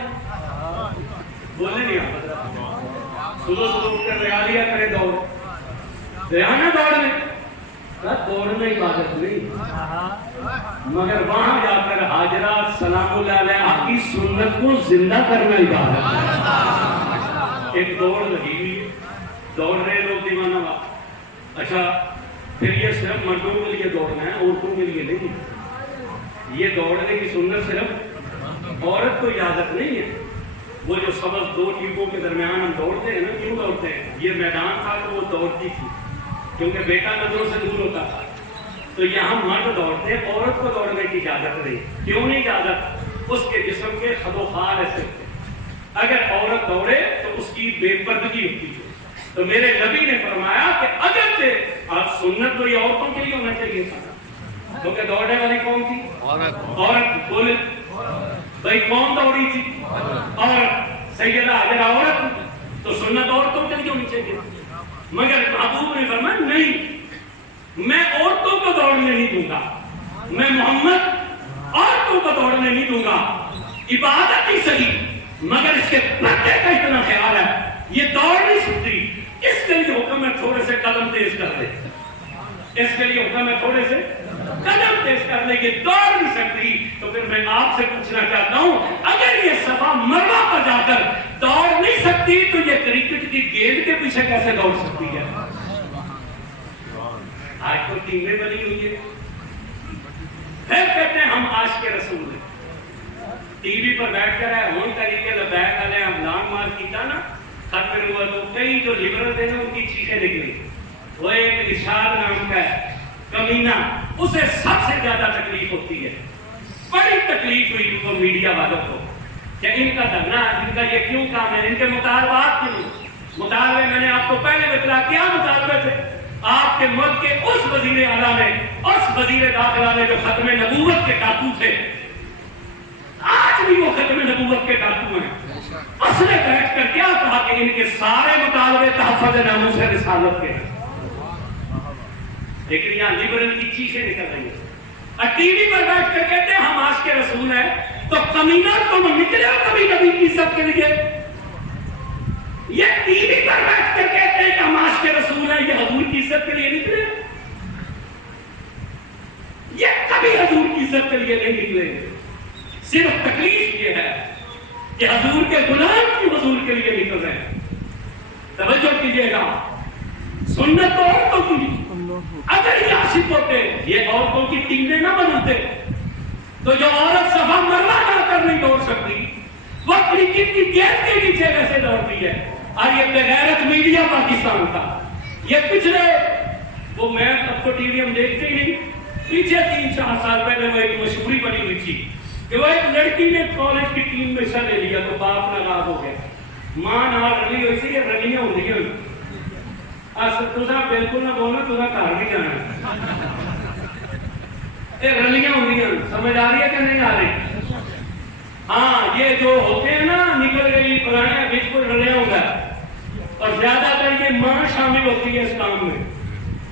بولے نہیں آپ صبح صبح اٹھ کر ریالیاں کرے دوڑ، یہاں نہ دوڑ لیں۔ دوڑنا عبادت نہیں، مگر وہاں جا کر حاجرہ سلام اللہ علیہ کی سنت کو زندہ کرنا عبادت ہے۔ ایک دوڑ لگی ہوئی ہے، دوڑ رہے لوگ دیوانہ بات۔ اچھا پھر یہ صرف مردوں کے لیے دوڑنا ہے، عورتوں کے لیے نہیں۔ یہ دوڑنے کی سنت صرف عورت کو اجازت نہیں ہے۔ وہ جو سبز دو ٹیپوں کے درمیان ہم دوڑتے ہیں نا، کیوں دوڑتے ہیں؟ یہ میدان تھا تو وہ دوڑتی تھی کیونکہ بیٹا نظروں سے دور ہوتا تھا، تو یہاں مرد دوڑتے ہیں، عورت کو دوڑنے کی اجازت نہیں۔ کیوں نہیں اجازت؟ اس کے جسم کے خد و خال ایسے ہوتے ہیں، اگر عورت دوڑے تو اس کی بے پردگی ہوتی ہے۔ تو میرے نبی نے فرمایا کہ اگر سنت تو یہ عورتوں کے لیے ہونا چاہیے تھا، کیونکہ دوڑنے والی کون تھی؟ عورت۔ بولے بھائی کون دوڑی تھی؟ عورت۔ سیدہ اگر عورت تو سنت عورتوں کے لیے ہونی چاہیے، مگر محبوب نے فرمایا نہیں، میں عورتوں کو دوڑنے نہیں دوں گا، میں محمد عورتوں کو دوڑنے نہیں دوں گا۔ عبادت ہی صحیح، مگر اس کے پردے کا اتنا خیال ہے یہ دوڑ نہیں سکتی، اس کے لیے حکم ہے تھوڑے سے قدم تیز کر دے، اس کے لیے حکم ہے تھوڑے سے قدم تیز کر دے، یہ دوڑ نہیں سکتی۔ تو پھر میں آپ سے پوچھنا چاہتا ہوں اگر یہ صفا مروا پر جا کر دوڑ نہیں سکتی تو یہ کرکٹ کی گیند کے پیچھے کیسے دوڑ سکتی ہے؟ آج تو ٹیمیں بنی ہوئی ہے. پھر کہتے ہیں ہم عاشق رسول ہیں. ٹی وی پر بیٹھ کر ہے ہون طریقے لبیک والے ہم لان مار کیتا نا ختم ہوا تو کئی جو لبرل تھے نا ان کی چیخیں نکلی. وہ ایک ارشاد نام کا ہے کمینہ, اسے سب سے زیادہ تکلیف ہوتی ہے. بڑی تکلیف ہوئی ان کو میڈیا والوں کو کہ ان کا دھرنا, ان کا یہ کیوں کام ہے, ان کے مطالبات کیوں. مطالبے میں نے آپ کو پہلے بتایا کیا مطالبے تھے. آپ کے ملک کے اس وزیر اعلیٰ نے, اس وزیر داخلہ نے جو ختم نبوت کے ڈاکو تھے, آج بھی وہ ختم نبوت کے ڈاکو ہیں, اس نے بیٹھ کر کیا کہا کہ ان کے سارے مطالبے تحفظ ناموس رسالت کے ہیں. لیکن یہاں لبرل کی چیخیں نکل رہی ہیں. اور ٹی وی پر بیٹھ کر کہتے ہیں ہم عاشق رسول ہیں, تو کمینہ تم نکلے کبھی نبی کی عزت کے لیے. یہ ٹی وی پر بیٹھ کر کہتے ہیں کہ ہم عاشق رسول ہیں, یہ حضور کی عزت کے لیے نکلے. یہ کبھی حضور کی عزت کے لیے نہیں نکلے. صرف تکلیف یہ ہے کہ حضور کے غلام کی حضور کے لیے نکل رہے ہیں. توجہ کیجئے گا, سنت تو عورتوں کی, اگر یہ عاشق ہوتے یہ عورتوں کی ٹیمیں نہ بناتے تو جو عورت صفا مروا نہ کر نہیں دوڑ سکتی وہ کرکٹ کی گیند کے نیچے ویسے دوڑتی ہے. اور یہ بغیرت میڈیا پاکستان کا, یہ پچھلے وہ میں اب تو ٹی وی ہم دیکھتے ہی نہیں, پیچھے 3-4 سال پہلے وہ ایک مشہوری بنی ہوئی تھی کہ وہ ایک لڑکی نے کالج کی ٹیم میں حصہ لے لیا تو باپ ناراض ہو گیا, ماں نہ رلی ہوئی سی, یہ رلیاں ہوتی ہیں. تسا بالکل نہ بولنا, تسا گھر بھی جانا. یہ رلیاں ہوتی ہیں, سمجھ آ رہی ہے کہ نہیں آ رہی؟ ہاں, یہ جو ہوتے ہیں نا نکل گئی پرانے بیچ کو رلیا ہوگا, اور زیادہ تر یہ ماں شامل ہوتی ہے اس کام میں.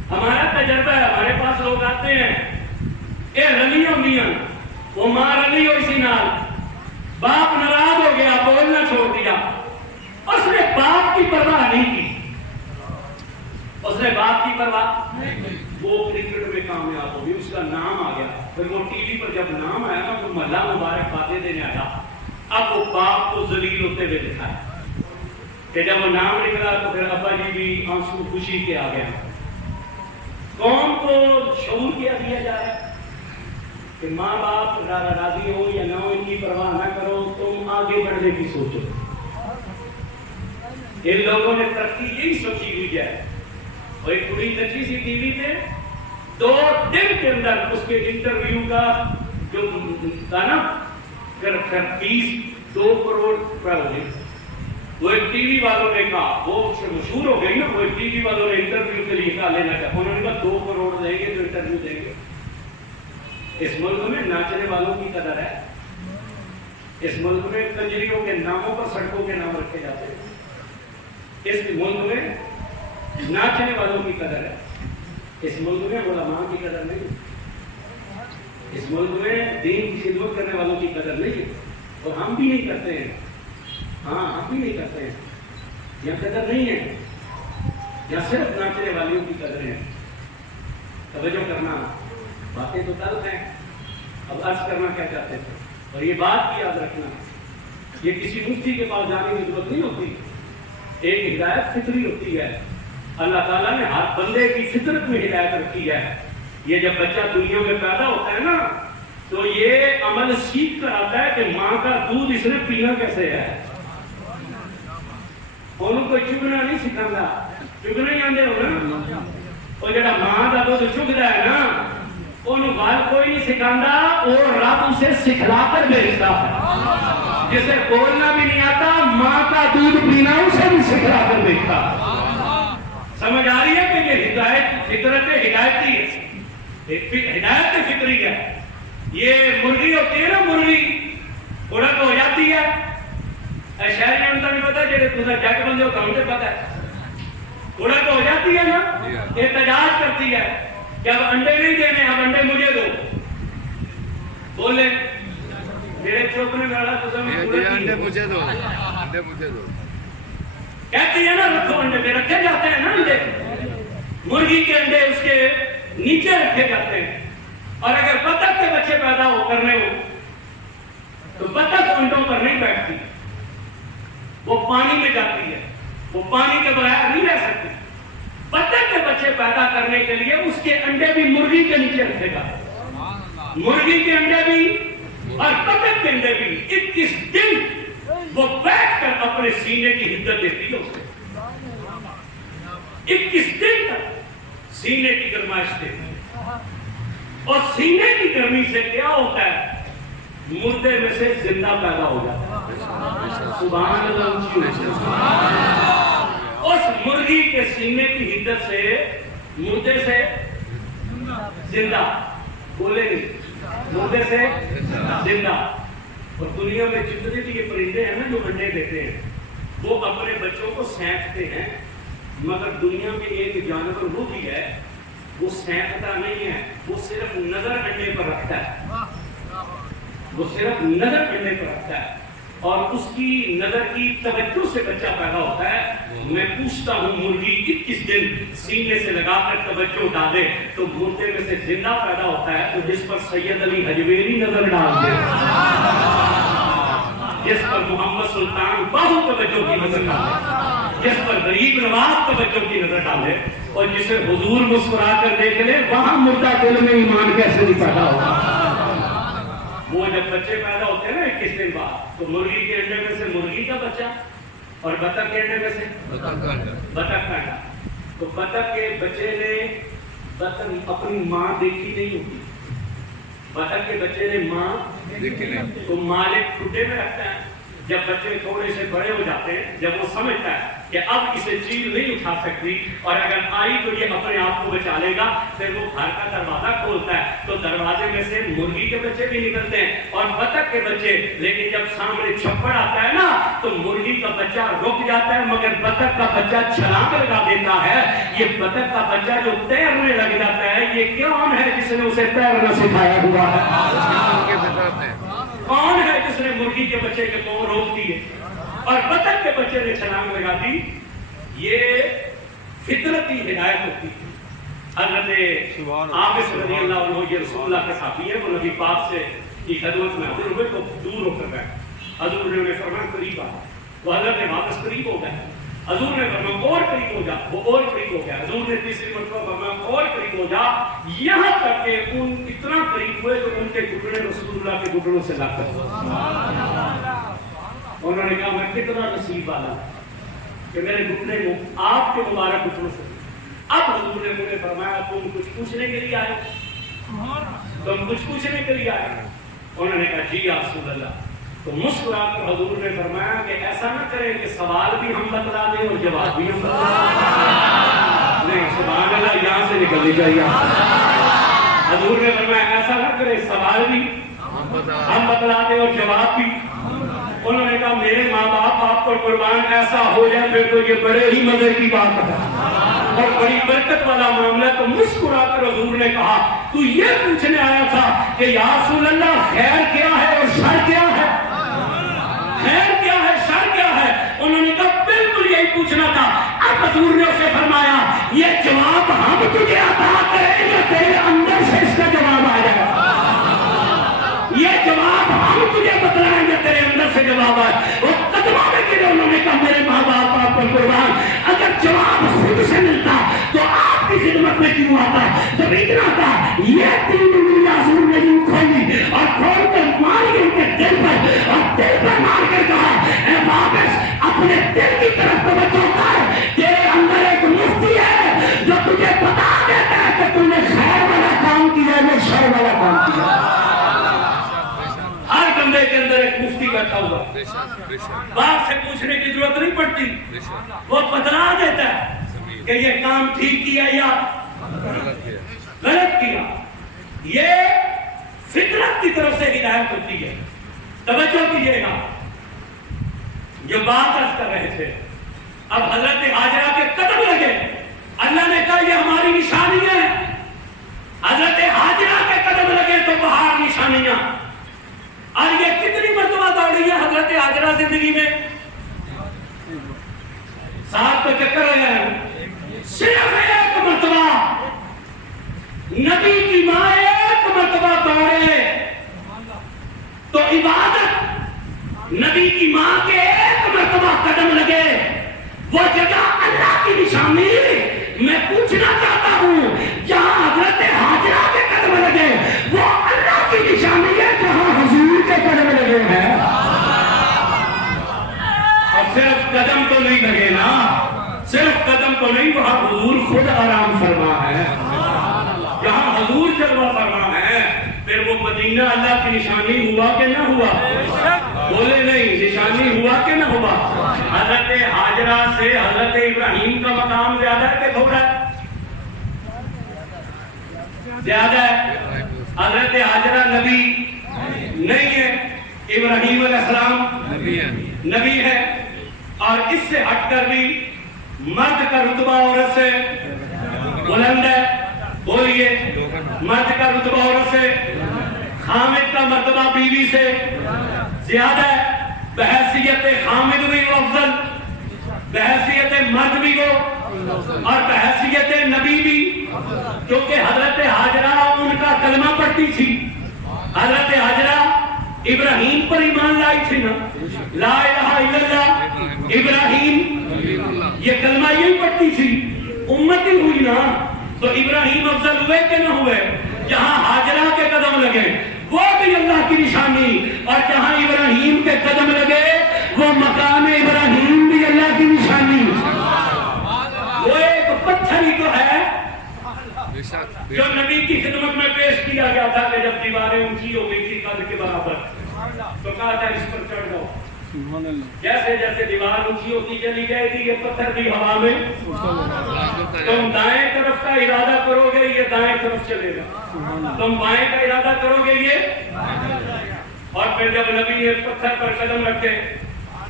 ہمارا تجربہ ہے, ہمارے پاس لوگ آتے ہیں, یہ رلیاں ہوتی ہیں, وہ ماں رلی ہوئی سی نال, باپ ناراض ہو گیا, بولنا چھوڑ دیا, اس نے باپ کی پرواہ نہیں کی. اس نے باپ کی پرواہ, وہ کرکٹ میں کامیاب ہو گئی, اس کا نام آ گیا. پھر وہ ٹی وی پر جب نام آیا نا تو محلہ مبارک باتیں دینے آیا. اب وہ باپ کو ذلیل ہوتے ہوئے دکھا کہ جب وہ نام نکلا تو پھر ابا جی بھی آنسو خوشی کے آ گیا. قوم کو شعور کیا دیا جا رہا ہے کہ ماں باپ راضی ہو یا نہ ہو, ان کی پرواہ نہ کرو, تم آگے بڑھنے کی سوچو. ان لوگوں نے ترقی یہی سوچی ہوئی ہے. اور ایک بڑی اچھی سی ٹی وی پہ 2 دن کے اندر اس کے انٹرویو کا جو تھا نا 2 کروڑ روپے ہو گئے. وہ ایک ٹی وی والوں نے کہا, وہ مشہور ہو گئی نا, وہ ایک ٹی وی والوں نے انٹرویو کے لیے کہا لینا چاہا, انہوں نے کہا 2 کروڑ دیں گے تو انٹرویو دیں گے. اس ملک میں ناچنے والوں کی قدر ہے. اس ملک میں کنجریوں کے ناموں پر سڑکوں کے نام رکھے جاتے ہیں. اس ملک میں ناچنے والوں کی قدر ہے. اس ملک میں علماء کی قدر نہیں. اس ملک میں دین کی خدمت کرنے والوں کی قدر نہیں ہے, اور ہم بھی نہیں کرتے ہیں. ہاں, ہم بھی نہیں کرتے ہیں. یہ قدر نہیں ہے, یا صرف ناچنے والیوں کی قدر ہے. توجہ کرنا, باتیں تو تلخ ہیں, اب عرض کرنا کیا چاہتے تھے. اور یہ بات بھی یاد رکھنا, یہ کسی مفتی کے پاس جانے کی ضرورت نہیں ہوتی. ایک ہدایت فطری ہوتی ہے. اللہ تعالیٰ نے ہر بندے کی فطرت میں ہدایت رکھی ہے. یہ جب بچہ دنیا میں پیدا ہوتا ہے نا تو یہ عمل سیکھ کر آتا ہے کہ ماں کا دودھ اس نے پینا کیسے ہے. انہوں کو چگنا نہیں سکھانا, چگنا ہی آندے ہو نا. اور جڑا ماں کا دودھ چگتا ہے نا انہوں بات کوئی نہیں سکھانا, اور رب اسے سکھلا کر بھیجتا ہے. جسے بولنا بھی نہیں آتا, ماں کا دودھ پینا اسے بھی سکھلا کر بھیجتا. سمجھ آ رہی ہے کہ یہ ہدایت فطرت ہدایتی ہے, ہدایت فطری ہے. یہ مرغی ہوتی ہے نا, مرغی اڑک ہو جاتی ہے. شہر میں انتا نہیں پتا, جیسے تُسا جٹ بندے ہو تو ہمیں پتا ہے. اڑک ہو جاتی ہے نا, احتجاج کرتی ہے, جب انڈے نہیں دینے اب انڈے مجھے دو. بولے میرے چوکنے میں والا تُسا میں انڈے مجھے دو, انڈے مجھے دو. کہتی ہے نا رکھو انڈے میں, رکھے جاتے ہیں نا انڈے. مرغی کے انڈے اس کے نیچے رکھے جاتے ہیں. اور اگر بطخ کے بچے پیدا ہو کرنے ہو تو بطخ انڈوں پر نہیں بیٹھتی, وہ پانی میں جاتی ہے. وہ پانی کے بغیر نہیں رہ سکتی. بطخ کے بچے پیدا کرنے کے لیے اس کے مرغی کے نیچے رکھے گا. مرغی کے انڈے بھی اور بطخ کے انڈے بھی 21 دن وہ بیٹھ کر اپنے سینے کی حدت دیتی ہے اسے. 21 دن تک سینے کی گرمائش دیتی ہے. اور سینے کی گرمی سے کیا ہوتا ہے؟ مردے میں سے زندہ پیدا ہو جاتا ہے. سبحان اللہ. اس مرغی کے سینے کی حدت سے مردے سے زندہ، بولے نہیں، مردے سے زندہ. اور دنیا میں جتنے بھی یہ پرندے ہیں نا جو انڈے دیتے ہیں وہ اپنے بچوں کو سینکتے ہیں، مگر دنیا میں ایک جانور وہ بھی ہے وہ سینکتا نہیں ہے، وہ صرف نظر انڈے پر رکھتا ہے. وہ صرف نظر انڈے پر رکھتا ہے اور اس کی نظر کی توجہ سے بچہ پیدا ہوتا ہے. میں پوچھتا ہوں مرغی 21 دن سینے سے لگا کر توجہ ڈالے تو مردے میں سے زندہ پیدا ہوتا ہے. تو جس پر سید علی حجویری نظر ڈال دے، جس پر محمد سلطان باہو توجہ کی نظر ڈالے، جس پر غریب نواز توجہ کی نظر ڈالے اور جسے حضور مسکرا کر دیکھ لے، وہاں مردہ دل میں ایمان کیسے نہیں پیدا ہوگا؟ وہ جب بچے پیدا ہوتے ہیں نا 21 دن بعد تو مرغی کے انڈے میں سے مرغی کا بچہ اور بطخ کے انڈے میں سے بطخ کا انڈا. تو بطخ کے بچے نے بطخ اپنی ماں دیکھی نہیں ہوتی. بطخ کے بچے نے ماں دیکھی نہیں تو مالک کھڈے میں رکھتا ہے. جب بچے تھوڑے سے بڑے ہو جاتے ہیں، جب وہ سمجھتا ہے کہ اب اسے چیل نہیں اٹھا سکتی اور اگر آئی تو یہ اپنے آپ کو بچا لے گا، پھر وہ گھر کا دروازہ کھولتا ہے تو دروازے میں سے مرغی کے بچے بھی نکلتے ہیں اور بطخ کے بچے. لیکن جب سامنے چھپڑ آتا ہے نا تو مرغی کا بچہ رک جاتا ہے مگر بطخ کا بچہ چھلانگ لگا دیتا ہے. یہ بطخ کا بچہ جو تیرنے لگ جاتا ہے، یہ کون ہے جس نے اسے تیرنا سکھایا ہوا ہے؟ کون ہے جس نے مرغی کے بچے کے پاؤں روک دیے اور بطخ کے بچے نے چھلانگ لگا دی؟ یہ فطرتی ہدایت ہوتی ہے. حضرت عابس رضی اللہ عنہ یہ رسول اللہ کے صحابی ہے، وہ نبی پاک سے کی خدمت میں حضور ہوئے تو دور ہو کر گئے. حضور نے انہیں فرمایا قریب آ. وہ حضرت عابس قریب ہو گئے. حضور نے فرمایا اور قریب ہو جا. وہ اور قریب ہو گیا. حضور نے تیسری مرتبہ فرمایا اور قریب ہو جا، یہاں تک کہ ان اتنا قریب ہوئے تو ان کے گھٹنے رسول اللہ کے گھٹنوں سے لگ گئے. انہوں نے کہا میں کتنا نصیب والا کہ میرے گھٹنے آپ کے مبارک گھٹنوں سے. اب حضور نے مجھے فرمایا تم کچھ پوچھنے کے لیے آئے؟ تم کچھ پوچھنے کے لیے آئے؟ انہوں نے کہا جی یا رسول اللہ. تو مسکرا کر حضور نے فرمایا کہ ایسا نہ کریں کہ سوال بھی ہم بتلا دیں اور جواب بھی ہم بتلا دیں. نہیں سبحان اللہ، یہاں سے نکلنی چاہیے. حضور نے فرمایا ایسا نہ کریں، سوال بھی ہم بتلا دیں اور جواب بھی. انہوں نے کہا میرے ماں باپ آپ کو قربان ایسا ہو جائے پھر تو یہ بڑے ہی مزے کی بات ہے اور بڑی برکت والا معاملہ. تو مسکرا کر حضور نے کہا تو یہ پوچھنے آیا تھا کہ یا رسول اللہ خیر کیا ہے اور شر کیا ہے؟ خیر کیا ہے، شر کیا ہے؟ انہوں نے کہا بالکل یہی پوچھنا تھا. اب حضور نے اسے فرمایا یہ جواب ہم تجھے عطا کریں یا تیرے اندر سے اس کا جواب آ جائے؟ یہ جواب ہم تجھے بتلائیں گے تیرے اندر سے جواب آئے. وہ قدموں میں گرے. انہوں نے کہا میرے ماں باپ آپ پر قربان، اگر جواب خود سے ملتا تو آپ کی خدمت میں کیوں آتا؟ جب اتنا تھا یہ تین انگلیاں حضور نے یوں کھولی اور کھول کر ماری ان کے دل پر اور دل پر مار کر کہا اے واپس اپنے دل کی طرف توجہ کر، تیرے اندر ایک مفتی ہے جو تجھے بتا دیتا ہے کہ تم نے خیر والا کام کیا ہے یا شر والا کام کیا ہے. ہر بندے کے اندر ایک مفتی بیٹھا ہوا، باپ سے پوچھنے کی ضرورت نہیں پڑتی، وہ بتلا دیتا ہے کہ یہ کام ٹھیک کیا یا غلط کیا. یہ فطرت کی طرف سے ہدایت ہوتی ہے. توجہ کیجیے گا جو بات عرض کر رہے تھے. اب حضرت ہاجرہ کے قدم لگے. اللہ نے کہا یہ ہماری نشانی ہے. حضرت ہاجرہ کے قدم لگے تو باہر نشانیاں. اور یہ کتنی مرتبہ دوڑی ہے حضرت ہاجرہ زندگی میں؟ 7 تو چکر ہے. صرف ایک مرتبہ نبی کی ماں ایک مرتبہ دوڑے تو عبادت نبی کی ماں کے ایک مرتبہ قدم لگے. وہ جگہ اللہ کی نشانی میں پوچھنا چاہتا ہوں جہاں حضرت ہاجرہ کو نہیں، وہاں حضور خود آرام فرما ہے، جہاں حضور جلوہ فرما ہے۔ پھر وہ مدینہ اللہ کی نشانی ہوا کہ نہ ہوا؟ بولے نہیں، نشانی ہوا کہ نہ ہوا؟ حضرت ہاجرہ سے حضرت ابراہیم کا مقام زیادہ ہے کہ تھوڑا ہے؟ زیادہ ہے۔ حضرت ہاجرہ نبی نہیں ہے، ابراہیم علیہ السلام نبی ہے، اور اس سے ہٹ کر بھی مرد کا رتبہ عورت سے بلند ہے۔ بولیے، مرد کا رتبہ عورت سے، خامد کا مرتبہ بیوی سے زیادہ ہے۔ بحیثیت خامد بھی وہ افضل، بحیثیت مرد بھی وہ، اور بحیثیت نبی بھی، کیونکہ حضرت ہاجرہ ان کا کلمہ پڑھتی تھی۔ حضرت ہاجرہ ابراہیم پر ایمان لائی تھی نا، لا الہ الا اللہ ابراہیم، یہ کلمہ یہی پڑھتی تھی، امت ہی ہوئی نا، تو ابراہیم افضل ہوئے کہ نہ ہوئے؟ جہاں ہاجرہ کے قدم لگے وہ بھی اللہ کی نشانی، اور جہاں ابراہیم کے قدم لگے وہ مقام ابراہیم بھی اللہ کی نشانی۔ وہ ایک پتھر ہی تو ہے جو نبی کی خدمت میں پیش کیا گیا تھا کہ جب دیواریں اونچی ہو گئی تھی قد کے برابر، تو کہا تھا اس پر چڑھ جاؤ۔ جیسے جیسے دیوار اونچی ہوتی چلی جائے گی یہ پتھر بھی ہوا میں، تم دائیں طرف کا ارادہ کرو گے یہ دائیں طرف چلے گا، تم بائیں کا ارادہ کرو گے یہ۔ اور پھر جب نبی نے پتھر پر قدم رکھے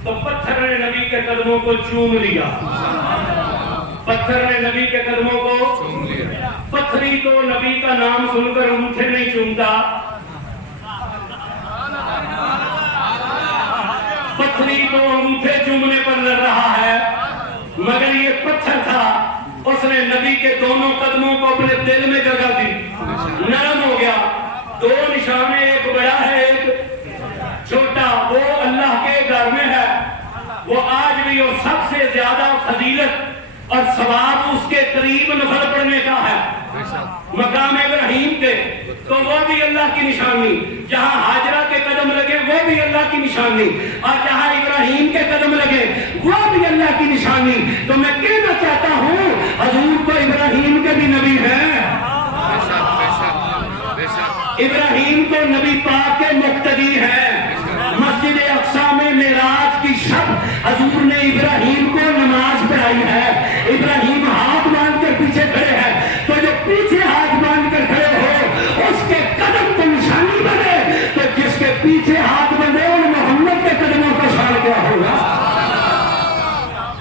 تو پتھر نے نبی کے قدموں کو چوم لیا، پتھر نے نبی کے قدموں کو، پتھری تو نبی کا نام سن کر انگوٹھے نہیں چومتا، پتھری تو انگوٹھے چومنے پر لڑ رہا ہے، مگر یہ پتھر تھا، اس نے نبی کے دونوں قدموں کو اپنے دل میں جگہ دی، نرم ہو گیا۔ دو نشان ہیں، ایک بڑا ہے ایک چھوٹا، وہ اللہ کے گھر میں ہے، وہ آج بھی اور سب سے زیادہ فضیلت اور ثواب اس کے قریب نفل پڑھنے کا ہے، مقام ابراہیم کے، تو وہ بھی اللہ کی نشانی، جہاں ہاجرہ کے قدم لگے وہ بھی اللہ کی نشانی، اور جہاں ابراہیم کے قدم لگے وہ بھی اللہ کی نشانی۔ تو میں کہنا چاہتا ہوں حضور کو ابراہیم کے بھی نبی ہیں، ابراہیم تو نبی پاک کے مقتدی ہیں۔ مسجد اقصی میں معراج کی شب حضور نے ابراہیم کو نماز پڑھائی ہے، ابراہیم ہاتھ باندھ کر پیچھے کھڑے ہیں، تو جو پیچھے ہاتھ باندھ کر کھڑے ہو اس کے قدم تو نشانی بنے، تو جس کے پیچھے ہاتھ بندے ان محمد کے قدموں کا شان کیا ہوگا؟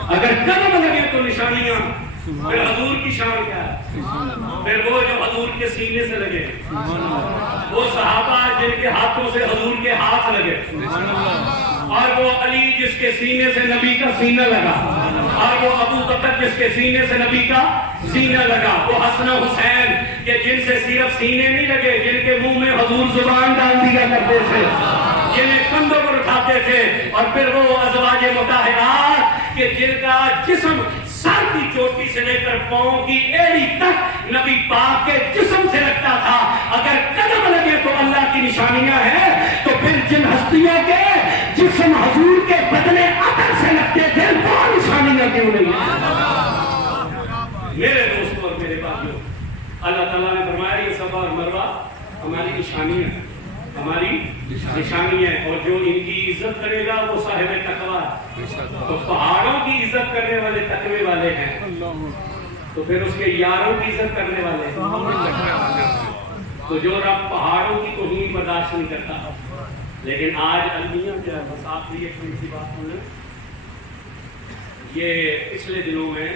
اگر قدم لگے تو نشانیاں، پھر حضور کی شان کیا ہے؟ پھر وہ جو حضور کے سینے سے لگے، وہ صحابہ جن کے ہاتھوں سے حضور کے ہاتھ لگے، اور وہ علی جس کے سینے سے نبی کا سینہ لگا، اور وہ ابو بکر جس کے سینے سے نبی کا سینہ لگا، وہ حسن حسین کہ جن سے صرف سینے نہیں لگے، جن کے منہ میں حضور زبان ڈال دیا کرتے تھے، جنہیں کندھوں پر اٹھاتے تھے، اور پھر وہ ازواج مطہرات کہ جن کا جسم سر کی چوٹی سے لے کر پاؤں کی ایڑی تک نبی پاک کے جسم سے لگتا تھا۔ اگر قدم لگے تو اللہ کی نشانیاں ہیں، تو پھر جن ہستیوں کے جسم حضور کے بدلے عطر سے لگتے تھے وہ نشانیاں کیوں نہیں ہیں؟ میرے دوستوں اور میرے بھائیوں، اللہ تعالیٰ نے فرمایا یہ صفا اور مروہ ہماری نشانی ہے، ہماری نشانی ہے، اور جو ان کی عزت کرے گا وہ صاحب تقویٰ ہے۔ تو پہاڑوں کی عزت کرنے والے تقوی والے ہیں، تو پھر اس کے یاروں کی عزت کرنے والے ہیں۔ تو جو رب پہاڑوں کی توہین برداشت نہیں کرتا، لیکن آج المیہ کیا ہے، بس آپ بھی ایک سی بات سنیں، یہ پچھلے دنوں میں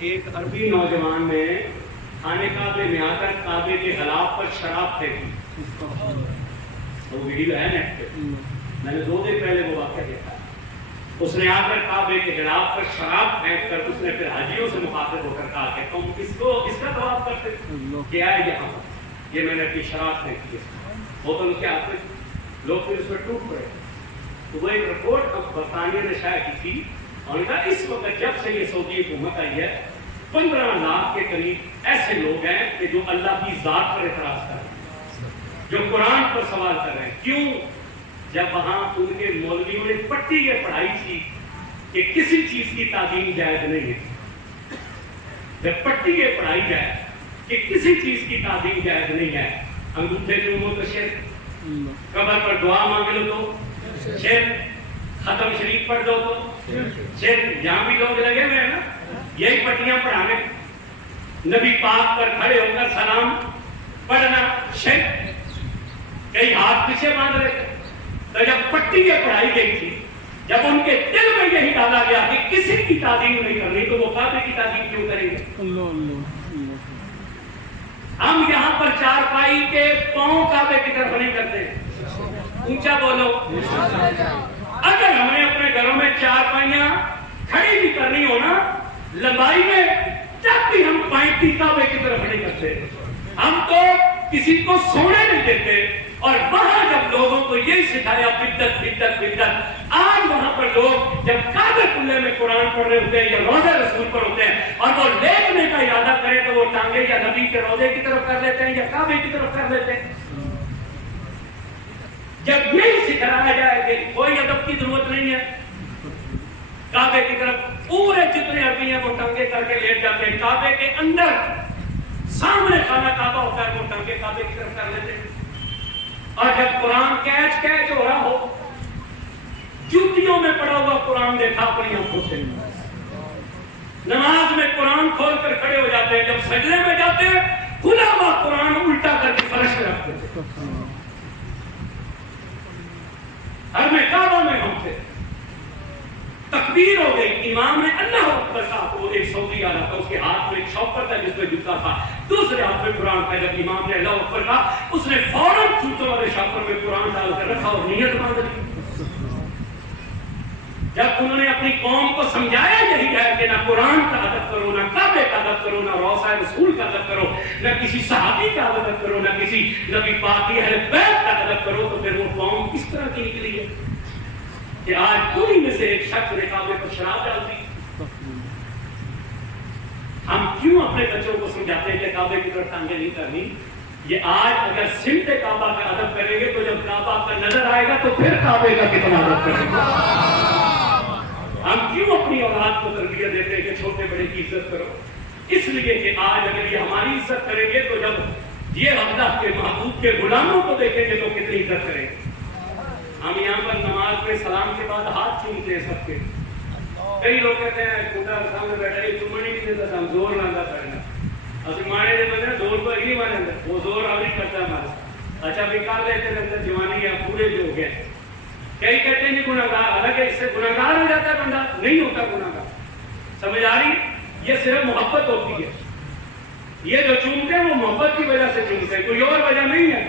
ایک عربی نوجوان نے خانے کعبے میں آ کر کعبے کے غلاف پر شراب پھینکی، وہ ویڈیو ہے نیٹ پہ، میں نے 2 دن پہلے وہ واقعہ دیکھا۔ اس نے آ کر کعبے کے غلاف پر شراب پھینک کر اس نے پھر حاجیوں سے مخاطب ہو کر کہا کہ تم اس کا طواف کرتے کیا ہے یہاں پر، یہ میں نے اپنی شراب پھینکی ہے، بوتل اس کے ہاتھ میں، لوگ پھر اس پر ٹوٹ پڑے۔ تو وہ ایک رپورٹ برطانیہ نے شائع کی تھی، اور نے کہا اس وقت جب سے یہ سعودی حکومت آئی ہے 15 لاکھ کے قریب ایسے لوگ ہیں کہ جو اللہ کی ذات پر اعتراض کر رہے ہیں، جو قرآن پر سوال کر رہے ہیں۔ کیوں؟ جب وہاں ان کے مولویوں نے پٹی یہ پڑھائی تھی کہ کسی چیز کی تعظیم جائز نہیں ہے، جب پٹی یہ پڑھائی جائے کہ کسی چیز کی تعظیم جائز نہیں ہے، انگوٹھے چومو تو شرک، قبر پر دعا مانگ لو تو شرک، ختم شریف پڑھ دو تو شرک، یہاں بھی لوگ لگے ہوئے ہیں نا یہی پٹیاں پڑھانے، نبی پاک پر کھڑے ہو کر سلام پڑھنا شرک، کئی ہاتھ پیچھے باندھ رہے تھے۔ تو جب پٹی یہ پڑھائی گئی تھی، جب ان کے دل میں یہی ڈالا گیا کہ کسی کی تعظیم نہیں کرنی تو وہ کعبے کی تعظیم کیوں کریں گے؟ ہم یہاں پر چارپائی کے پاؤں کعبے کی طرف نہیں کرتے ہیں، اونچا بولو۔ اگر ہمیں اپنے گھروں میں چارپائیاں کھڑی بھی کرنی ہو نا لمبائی میں، جب بھی ہم پائیں کعبے کی طرف نہیں کرتے، ہم تو کسی کو سونے نہیں دیتے، اور وہاں جب لوگوں کو یہی سکھایا بدت بدت بدت، آج وہاں پر لوگ جب کعبے کھلے میں قرآن پڑھ رہے ہوتے ہیں یا روزہ رسول پر ہوتے ہیں اور وہ لیٹنے کا ارادہ کرے تو وہ ٹانگے یا نبی کے روزے کی طرف کر لیتے ہیں یا کعبے کی طرف کر لیتے ہیں۔ جب یہی سکھایا جائے کہ کوئی ادب کی ضرورت نہیں ہے، کعبے کی طرف پورے جتنے عربی ہیں وہ ٹانگے کر کے لیٹ جاتے ہیں، کعبے کے اندر سامنے خانہ کعبہ ہوتا ہے وہ ٹانگے کعبے کی طرف کر لیتے ہیں۔ اور جب قرآن کیچ ہو رہا ہو، جوتیوں میں پڑا ہوا قرآن دیکھا اپنی آنکھوں سے، نماز میں قرآن کھول کر کھڑے ہو جاتے ہیں، جب سجدے میں جاتے ہیں کھلا ہوا قرآن الٹا کر کے فرش میں رکھتے تھے۔ ہر میں کعبہ میں ہم تھے، تکبیر ہو گئی، امام نے اللہ اکبر کہا تو ایک سعودی آ رہا تھا، اس کے ہاتھ میں ایک شاپر تھا جس میں جوتا تھا، دوسرے ہاتھ میں قرآن تھا۔ جب امام نے اللہ اکبر کہا اس نے فوراً جوتوں والے شاپر میں قرآن ڈال کر رکھا اور نیت باندھ لی۔ جب انہوں نے اپنی قوم کو سمجھایا یہی ہے کہ نہ قرآن کا ادب کرو، نہ کعبے کا ادب کرو، نہ روضہ رسول کا ادب کرو، نہ کسی صحابی کا ادب کرو، نہ کسی نبی پاک کی اہل بیت کا ادب کرو، تو پھر وہ قوم کس طرح کی نکلی ہے کہ آج انہی میں سے ایک شخص نے کعبے پر شراب ڈال دی۔ ہم کیوں اپنے بچوں کو سمجھاتے ہیں کہ کعبے کی طرف ٹانگیں نہیں کرنی؟ یہ آج اگر سمت کعبہ کا ادب کریں گے تو جب کعبہ کا نظر آئے گا تو پھر کعبے کا کتنا ادب کریں گے۔ ہم کیوں اپنی اولاد کو تربیت دیتے ہیں کہ چھوٹے بڑے کی عزت کرو؟ اس لیے کہ آج اگر یہ ہماری عزت کریں گے تو جب یہ اللہ کے محبوب کے غلاموں کو دیکھیں گے تو کتنی عزت کریں گے۔ ہم یہاں پر نماز میں سلام کے بعد ہاتھ چومتے ہیں سب کے، کئی لوگ کہتے ہیں خدا سامنے بیٹھا یہ چومن ہی نہیں دیتا، ہم زور لانا پڑنا اصل مانے دے بندے زور تو ہی نہیں مانے، وہ زور ابھی کرتا ہے ہمارا۔ اچھا بھی کر لیتے ہیں اندر جوانی یا پورے جو ہو گئے، کئی کہتے ہیں گناہگار، حالانکہ اس سے گناہگار ہو جاتا ہے بندہ، نہیں ہوتا گناہگار۔ سمجھ آ رہی؟ یہ صرف محبت ہوتی ہے، یہ جو چومتے ہیں وہ محبت کی وجہ سے چومتے ہیں، کوئی اور وجہ نہیں ہے۔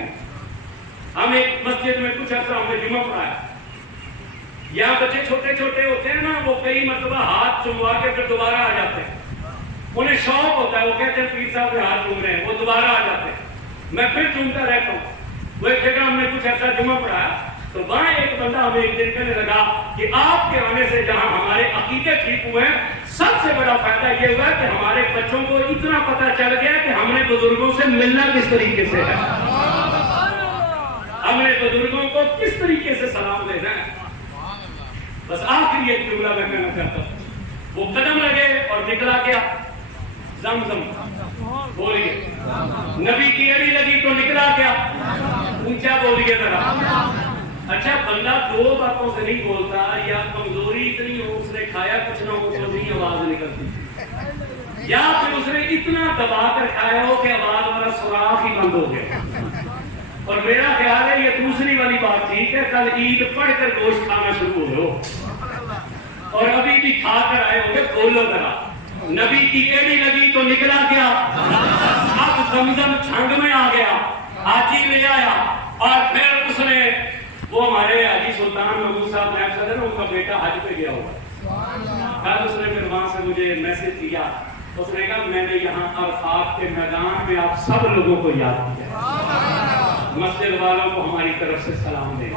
ہم ایک مسجد میں کچھ عرصہ ہم نے جمعہ پڑھایا، یہاں بچے چھوٹے چھوٹے ہوتے ہیں نا، وہ کئی مرتبہ ہاتھ چموا کے پھر دوبارہ آ جاتے ہیں، انہیں شوق ہوتا ہے، وہ کہتے ہیں پیر صاحب ہاتھ چوم رہے ہیں، وہ دوبارہ آ جاتے ہیں، میں پھر چومتا رہتا ہوں۔ وہ ایک جگہ ہم نے کچھ عرصہ جمعہ پڑھایا تو وہاں ایک بندہ ہمیں ایک دن کہنے لگا کہ آپ کے آنے سے جہاں ہمارے عقیدے ٹھیک ہوئے ہیں، سب سے بڑا فائدہ یہ ہوا کہ ہمارے بچوں کو اتنا پتہ چل گیا کہ ہم نے بزرگوں سے ملنا کس طریقے سے ہے، ہم نے بزرگوں کو کس طریقے سے سلام دینا ہے۔ بس آخری ایک جملہ میں کہنا چاہتا ہوں، وہ قدم لگے اور نکلا گیا زمزم، بولیے نبی کی ایڑی لگی تو نکلا گیا، اونچا بولیے ذرا۔ اچھا بندہ دو باتوں سے نہیں بولتا، یا کمزوری اتنی ہو اس نے کھایا کچھ نہ ہو تو نہیں آواز نکلتی، یا پھر اس نے اتنا دبا کر کھایا ہو کہ آواز والا سوراخ ہی بند ہو گیا۔ اور میرا خیال ہے یہ دوسری والی بات ٹھیک ہے، کل عید پڑھ کر گوشت کھانا شروع ہو اور ابھی بھی کھا کر آئے ہو گے، بولو ذرا نبی کی ایڑی لگی تو نکلا گیا، اب زمزم چھنگ میں آ گیا، حاجی لے آیا، اور پھر اس نے وہ ہمارے حاجی سلطان محمود صاحب نائب صدر ان کا بیٹا حج پہ گیا ہوا، کل اس نے پھر وہاں سے مجھے میسج کیا، اس نے کہا میں نے یہاں عرفات کے میدان میں آپ سب لوگوں کو یاد کیا، مسجد والوں کو ہماری طرف سے سلام دیں،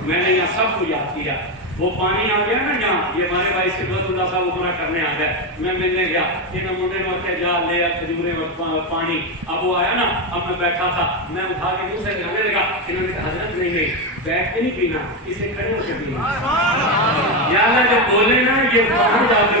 میں نے یہاں سب کو یاد کیا۔ وہ پانی آ گیا نا یہاں، یہ ہمارے بھائی صفت اللہ صاحب عمرہ کرنے آ گئے، میں ملنے گیا، انہوں منڈے نے وقت جا لے کھجورے پانی، اب وہ آیا نا، اب میں بیٹھا تھا، میں اٹھا کے منہ سے لگانے لگا، انہوں نے کہا حضرت نہیں بیٹھ کے نہیں پینا، اسے کھڑے ہو کے پینا، یا اللہ جو بولے نا یہ باہر جا کر